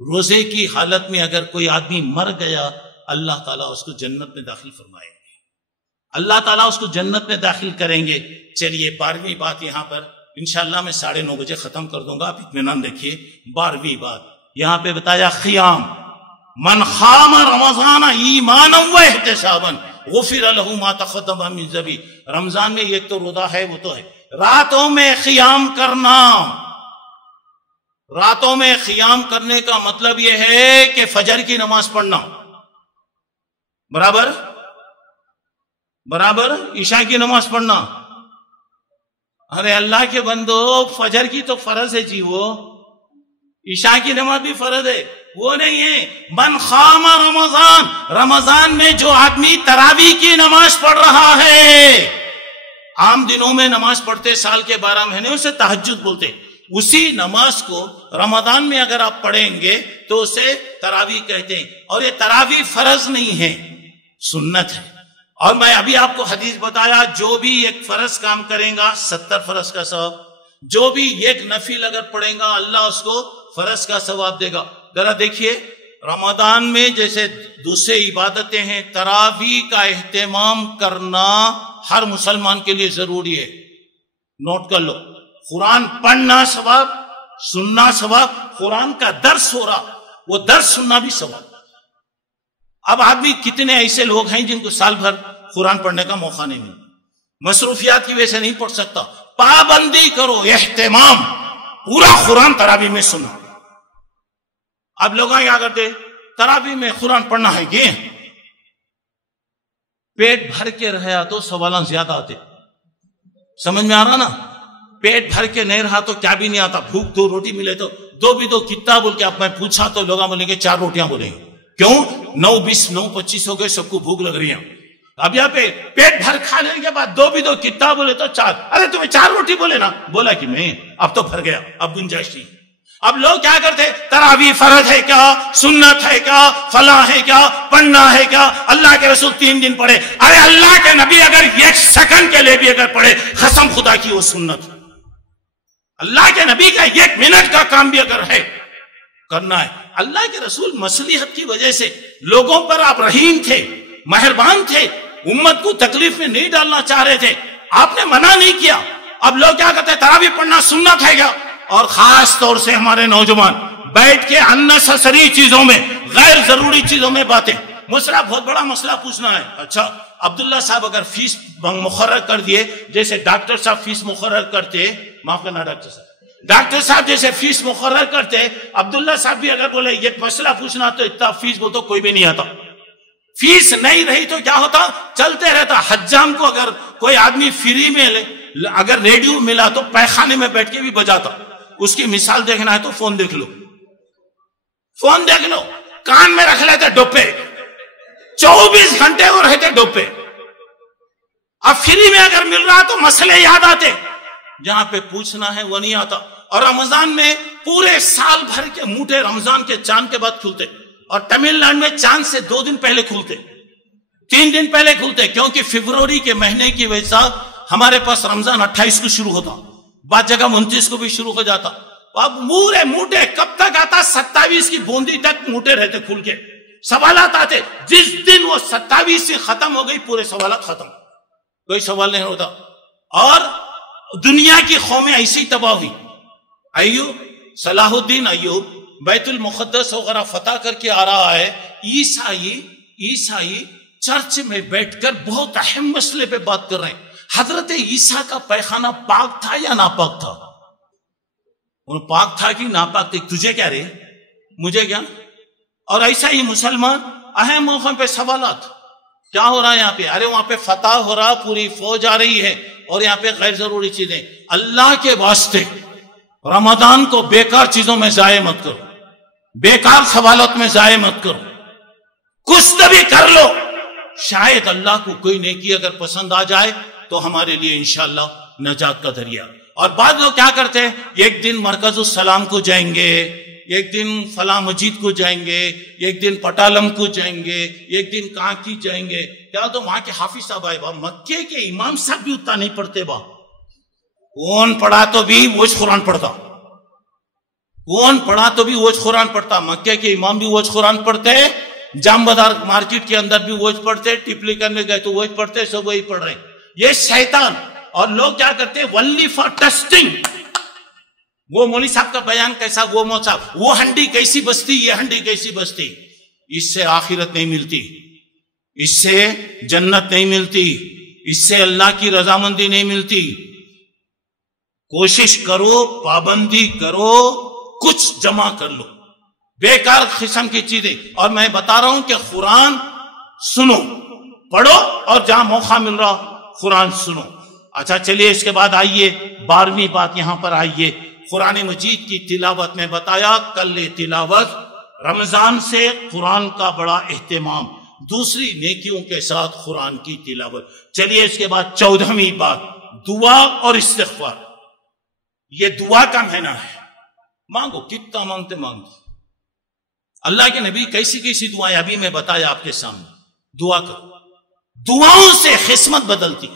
روزے کی حالت میں اگر کوئی آدمی مر گیا، اللہ تعالیٰ اس کو جنت میں داخل فرمائیں گے، اللہ تعالیٰ اس کو جنت میں داخل کریں گے۔ چلیے 12ویں بات یہاں پر انشاءاللہ میں 9:30 بجے ختم کر دوں گا، آپ اطمینان رکھیے۔ 12ویں بات یہاں پہ بتایا قیام، من خام رمضان ایمانا و احتسابا غفر له ما تقدم من ذنبہ۔ رمضان میں ایک تو روزہ ہے، وہ تو ہے راتوں میں قیام کرنا۔ راتوں میں قیام کرنے کا مطلب یہ ہے کہ فجر کی نماز پڑھنا برابر عشاء کی نماز پڑھنا۔ ارے اللہ کے بندو، فجر کی تو فرض ہے جی، وہ عشاء کی نماز بھی فرض ہے، وہ نہیں ہے۔ من خام رمضان میں جو آدمی تراویح کی نماز پڑھ رہا ہے، عام دنوں میں نماز پڑھتے سال کے 12 مہینے، اسے تہجد بولتے، اسی نماز کو رمضان میں اگر آپ پڑھیں گے تو اسے تراویح کہتے ہیں۔ اور یہ تراویح فرض نہیں ہے، سنت ہے۔ اور میں ابھی آپ کو حدیث بتایا، جو بھی ایک فرض کام کریں گا 70 فرض کا ثواب، جو بھی ایک نفل اگر پڑھیں گا اللہ اس کو فرض کا ثواب دے گا۔ ذرا دیکھیے رمضان میں جیسے دوسرے عبادتیں ہیں، تراویح کا اہتمام کرنا ہر مسلمان کے لیے ضروری ہے۔ نوٹ کر لو، قرآن پڑھنا ثواب، سننا ثواب، قرآن کا درس ہو رہا، وہ درس سننا بھی ثواب۔ اب آدمی کتنے ایسے لوگ ہیں جن کو سال بھر قرآن پڑھنے کا موقع نہیں ملتا، مصروفیات کی وجہ سے نہیں پڑھ سکتا۔ پابندی کرو، اہتمام، پورا قرآن تراویح میں سنو۔ اب لوگ کیا کرتے، تراویح میں قرآن پڑھنا ہے کہ پیٹ بھر کے رہا تو سوالات زیادہ آتے، سمجھ میں آ رہا نا؟ پیٹ بھر کے نہیں رہا تو کیا بھی نہیں آتا، بھوک تو روٹی ملے تو دو کتنا بول کے اب میں پوچھا تو لوگ بولیں گے 4 روٹیاں بولیں گے، کیوں 9:20 9:25 ہو گئے، سب کو بھوک لگ رہی ہے۔ اب یہاں پہ پیٹ بھر کھانے کے بعد دو کتنا بولے تو 4، ارے تمہیں 4 روٹی بولے نا، بولا کہ میں اب تو بھر گیا، اب گنجائش نہیں۔ اب لوگ کیا کرتے، تراویح فرض ہے کیا، سنت ہے کیا، فلاں ہے کیا، پڑھنا ہے کیا، اللہ کے رسول 3 دن پڑھے، ارے اللہ کے نبی اگر 1 سیکنڈ کے لیے بھی اگر پڑھے، قسم خدا کی وہ سنت۔ اللہ کے نبی کا 1 منٹ کا کام بھی اگر ہے کرنا ہے۔ اللہ کے رسول مصلحت کی وجہ سے لوگوں پر آپ رحیم تھے، مہربان تھے، امت کو تکلیف میں نہیں ڈالنا چاہ رہے تھے، آپ نے منع نہیں کیا۔ اب لوگ کیا کہتے ہیں، تراویح پڑھنا سنت ہے کیا؟ اور خاص طور سے ہمارے نوجوان بیٹھ کے اننیسیسری چیزوں میں، غیر ضروری چیزوں میں باتیں۔ مسئلہ بہت بڑا مسئلہ پوچھنا ہے، اچھا عبداللہ صاحب اگر فیس مقرر کر دیے، جیسے ڈاکٹر صاحب فیس مقرر کرتے، معاف کرنا ڈاکٹر صاحب جیسے فیس مقرر کرتے، عبداللہ صاحب بھی اگر بولے یہ مسئلہ پوچھنا تو اتنا فیس بول تو کوئی بھی نہیں آتا۔ فیس نہیں رہی تو کیا ہوتا، چلتے رہتا۔ حجام کو اگر کوئی آدمی فری میں اگر ریڈیو ملا تو پیخانے میں بیٹھ کے بھی بجاتا۔ اس کی مثال دیکھنا ہے تو فون دیکھ لو، فون دیکھ لو، کان میں رکھ لیتے ڈوپے، 24 گھنٹے وہ رہتے ڈوپے۔ اب فری میں اگر مل رہا تو مسئلے یاد آتے، جہاں پہ پوچھنا ہے وہ نہیں آتا۔ اور رمضان میں پورے سال بھر کے موٹے رمضان کے چاند کے بعد کھلتے، اور تمل ناڈو میں چاند سے 2 دن پہلے کھلتے، 3 دن پہلے کھلتے، کیونکہ فروری کے مہینے کی وجہ سے ہمارے پاس رمضان 28 کو شروع ہوتا، بعض جگہ 29 کو بھی شروع ہو جاتا. اب پورے موٹے کب تک آتا؟ 27 کی بوندی تک موٹے رہتے کھل کے. سوالات آتے، جس دن وہ 27 سے ختم ہو گئی پورے سوالات ختم، کوئی سوال نہیں ہوتا. اور دنیا کی قومیں ایسی تباہ ہوئی. ایوب، صلاح الدین ایوب بیت المقدس وغیرہ فتح کر کے آ رہا ہے. عیسائی چرچ میں بیٹھ کر بہت اہم مسئلے پہ بات کر رہے ہیں. حضرت عیسیٰ کا پیخانہ پاک تھا یا ناپاک تھا؟ وہ پاک تھا کہ ناپاک تھا؟ تجھے کیا رہے، مجھے کیا؟ اور ایسا ہی مسلمان اہم موقع پہ سوالات، کیا ہو رہا ہے یہاں پہ؟ ارے وہاں پہ فتح ہو رہا، پوری فوج آ رہی ہے، اور یہاں پہ غیر ضروری چیزیں. اللہ کے واسطے رمضان کو بیکار چیزوں میں ضائع مت کرو، بیکار سوالات میں ضائع مت کرو. کچھ تو بھی کر لو، شاید اللہ کو کوئی نیکی اگر پسند آ جائے تو ہمارے لیے انشاءاللہ نجات کا ذریعہ. اور بعض لوگ کیا کرتے ہیں، ایک دن مرکز السلام کو جائیں گے، ایک دن فلاں مسجد کو جائیں گے، ایک دن پٹالم کو جائیں گے، ایک دن کہاں کی جائیں گے. کیا تو وہاں کے حافظ صاحب آئے با، مکے کے امام صاحب بھی اتنا نہیں پڑھتے با. کون پڑھا تو بھی ووج قرآن پڑھتا، کون پڑھا تو بھی ووج قرآن پڑھتا. مکے کے امام بھی ووج قرآن پڑھتے، جام بازار مارکیٹ کے اندر بھی ووج پڑھتے، ٹپلی کرنے گئے تو ووج پڑھتے، سب وہی پڑھ رہے. یہ شیطان. اور لوگ کیا کرتے ہیں، ونلی فار ٹیسٹنگ. وہ مولوی صاحب کا بیان کیسا، وہ مولوی صاحب، وہ ہنڈی کیسی بستی، یہ ہنڈی کیسی بستی. اس سے آخرت نہیں ملتی، اس سے جنت نہیں ملتی، اس سے اللہ کی رضامندی نہیں ملتی. کوشش کرو، پابندی کرو، کچھ جمع کر لو، بیکار قسم کی چیزیں. اور میں بتا رہا ہوں کہ قرآن سنو، پڑھو، اور جہاں موقع مل رہا قرآن سنو. اچھا چلیے اس کے بعد آئیے 12ویں بات یہاں پر آئیے. قرآن مجید کی تلاوت میں بتایا، کل تلاوت، رمضان سے قرآن کا بڑا اہتمام، دوسری نیکیوں کے ساتھ قرآن کی تلاوت. چلیے اس کے بعد 14ویں بات، دعا اور استغفار. یہ دعا کا مہینہ ہے، مانگو، کتنا مانگتے مانگو. اللہ کے نبی کیسی کیسی دعائیں ابھی میں بتایا آپ کے سامنے. دعا کرو، دعاؤں سے قسمت بدلتی،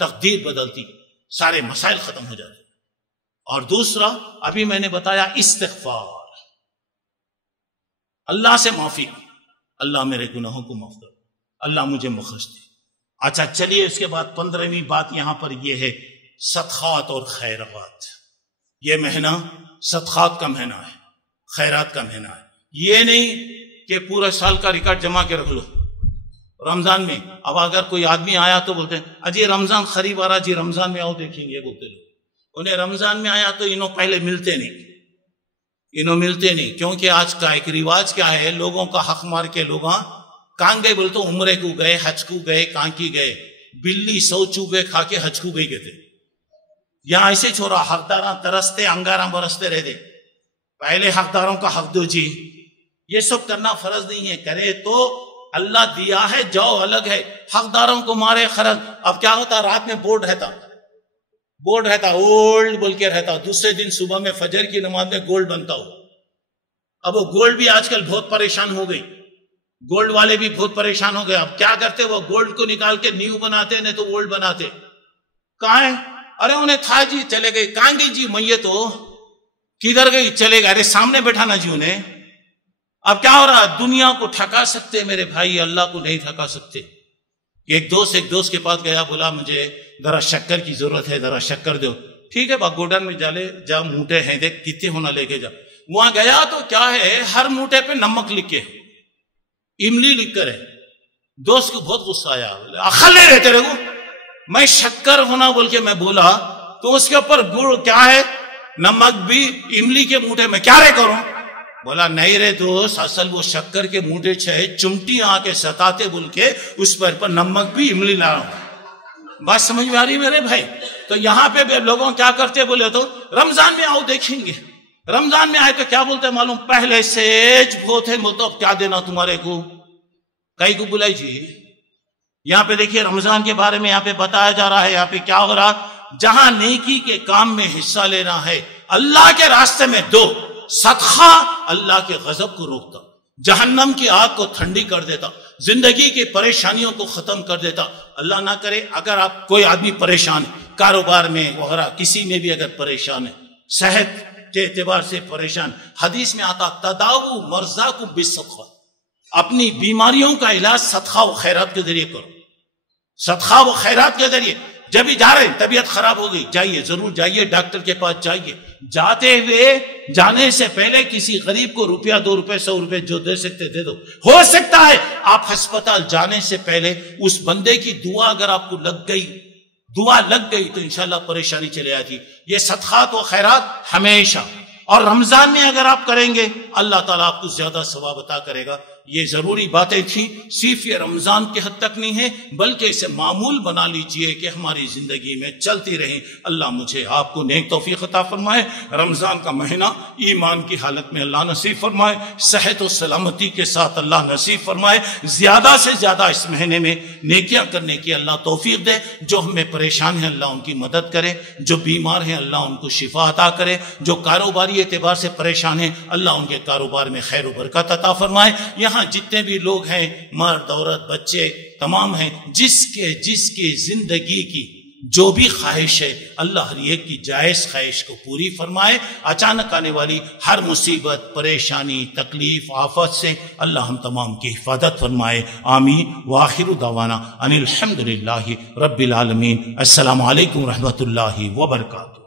تقدیر بدلتی، سارے مسائل ختم ہو جاتے. اور دوسرا ابھی میں نے بتایا استغفار، اللہ سے معافی، اللہ میرے گناہوں کو معاف کر، اللہ مجھے مخرج دے. اچھا چلیے اس کے بعد 15ویں بات یہاں پر یہ ہے، صدقات اور خیرات. یہ مہینہ صدقات کا مہینہ ہے، خیرات کا مہینہ ہے. یہ نہیں کہ پورا سال کا ریکارڈ جمع کے رکھ لو رمضان میں. اب اگر کوئی آدمی آیا تو بولتے ہیں اجی رمضان قریب آ رہا، جی رمضان میں آؤ دیکھیں گے. بولتے لوگ انہیں رمضان میں آیا تو انہوں پہلے ملتے نہیں، کیونکہ آج کا ایک رواج کیا ہے، لوگوں کا حق مار کے لوگ کہاں گئے بولتے عمرے کو گئے، حج کو گئے، کہاں کی گئے، بلی 100 چوبے کھا کے حج کو گئی کہتے. یہاں ایسے چھوڑا، حقداراں ترستے انگاراں برستے رہتے. پہلے حقداروں کا حق دو جی. یہ سب کرنا فرض نہیں ہے، کرے تو اللہ دیا ہے، جاؤ الگ ہے. حقداروں کو مارے خرچ. اب کیا ہوتا، رات میں بورڈ رہتا اولڈ بول کے رہتا، دوسرے دن صبح میں فجر کی نماز میں گولڈ بنتا ہو. اب وہ گولڈ بھی آج کل بہت پریشان ہو گئی، گولڈ والے بھی بہت پریشان ہو گئے. اب کیا کرتے، وہ گولڈ کو نکال کے نیو بناتے، نہیں تو اولڈ بناتے. کہاں ہے، ارے انہیں تھا جی چلے گئے. کہاں گئی جی میت تو کدھر گئی، چلے گئے. ارے سامنے بیٹھانا جی انہیں. اب کیا ہو رہا، دنیا کو ٹھکا سکتے میرے بھائی، اللہ کو نہیں ٹھکا سکتے. ایک دوست کے پاس گیا، بولا مجھے ذرا شکر کی ضرورت ہے، ذرا شکر دو. ٹھیک ہے با گوڈن میں جا موٹے ہیں، دیکھ کتنے ہونا لے کے جا. وہاں گیا تو کیا ہے، ہر موٹے پہ نمک لکھ کے، املی لکھ کر ہے. دوست کو بہت غصہ آیا، عقل نہیں رہتے رہو، میں شکر ہونا بول کے میں بولا تو اس کے اوپر گڑ کیا ہے، نمک بھی املی کے موٹے میں کیا رے کروں. بولا نہیں رے دوست، اصل وہ شکر کے موٹے چھے چمٹی آ کے ستاتے بول کے اس پر نمک بھی املی لا رہا ہوں. بات سمجھ میں آ رہی میرے بھائی. تو یہاں پہ لوگوں کیا کرتے بولے تو رمضان میں آؤ دیکھیں گے. رمضان میں آئے تو کیا بولتے معلوم، پہلے سے بہت ہے بولتے اب کیا دینا تمہارے کو، کئی کو بلائی جی. یہاں پہ دیکھیے رمضان کے بارے میں یہاں پہ بتایا جا رہا ہے. یہاں پہ کیا ہو رہا، جہاں نیکی کے کام میں حصہ لینا ہے، اللہ کے راستے میں دو. صدقہ اللہ کے غضب کو روکتا، جہنم کی آگ کو ٹھنڈی کر دیتا، زندگی کی پریشانیوں کو ختم کر دیتا. اللہ نہ کرے اگر آپ کوئی آدمی پریشان ہے، کاروبار میں وغیرہ کسی میں بھی اگر پریشان ہے، صحت کے اعتبار سے پریشان، حدیث میں آتا تداؤ مرضاکم بالصدقہ، اپنی بیماریوں کا علاج صدقہ و خیرات کے ذریعے کرو. صدقہ و خیرات کے ذریعے جب بھی جا رہے ہیں، طبیعت خراب ہو گئی، جائیے، ضرور جائیے، ڈاکٹر کے پاس جائیے. جاتے ہوئے جانے سے پہلے کسی غریب کو روپیہ، 2 روپے، 100 روپے جو دے سکتے دے دو. ہو سکتا ہے آپ ہسپتال جانے سے پہلے اس بندے کی دعا اگر آپ کو لگ گئی تو انشاءاللہ پریشانی چلے آتی. یہ صدقات و خیرات ہمیشہ، اور رمضان میں اگر آپ کریں گے اللہ تعالیٰ آپ کو زیادہ ثواب عطا کرے گا. یہ ضروری باتیں تھیں، صرف یہ رمضان کی حد تک نہیں ہے بلکہ اسے معمول بنا لیجئے کہ ہماری زندگی میں چلتی رہیں. اللہ مجھے آپ کو نیک توفیق عطا فرمائے. رمضان کا مہینہ ایمان کی حالت میں اللہ نصیب فرمائے، صحت و سلامتی کے ساتھ اللہ نصیب فرمائے. زیادہ سے زیادہ اس مہینے میں نیکیاں کرنے کی اللہ توفیق دے. جو ہمیں پریشان ہیں اللہ ان کی مدد کرے، جو بیمار ہیں اللہ ان کو شفا عطا کرے، جو کاروباری اعتبار سے پریشان ہیں اللہ ان کے کاروبار میں خیر و برکت عطا فرمائے. یہاں جتنے بھی لوگ ہیں، مرد عورت بچے تمام ہیں، جس کی زندگی کی جو بھی خواہش ہے اللہ ہر ایک کی جائز خواہش کو پوری فرمائے. اچانک آنے والی ہر مصیبت، پریشانی، تکلیف، آفت سے اللہ ہم تمام کی حفاظت فرمائے. آمین. وآخر دعوانا ان الحمدللہ رب العالمین. السلام علیکم ورحمۃ اللہ وبرکاتہ.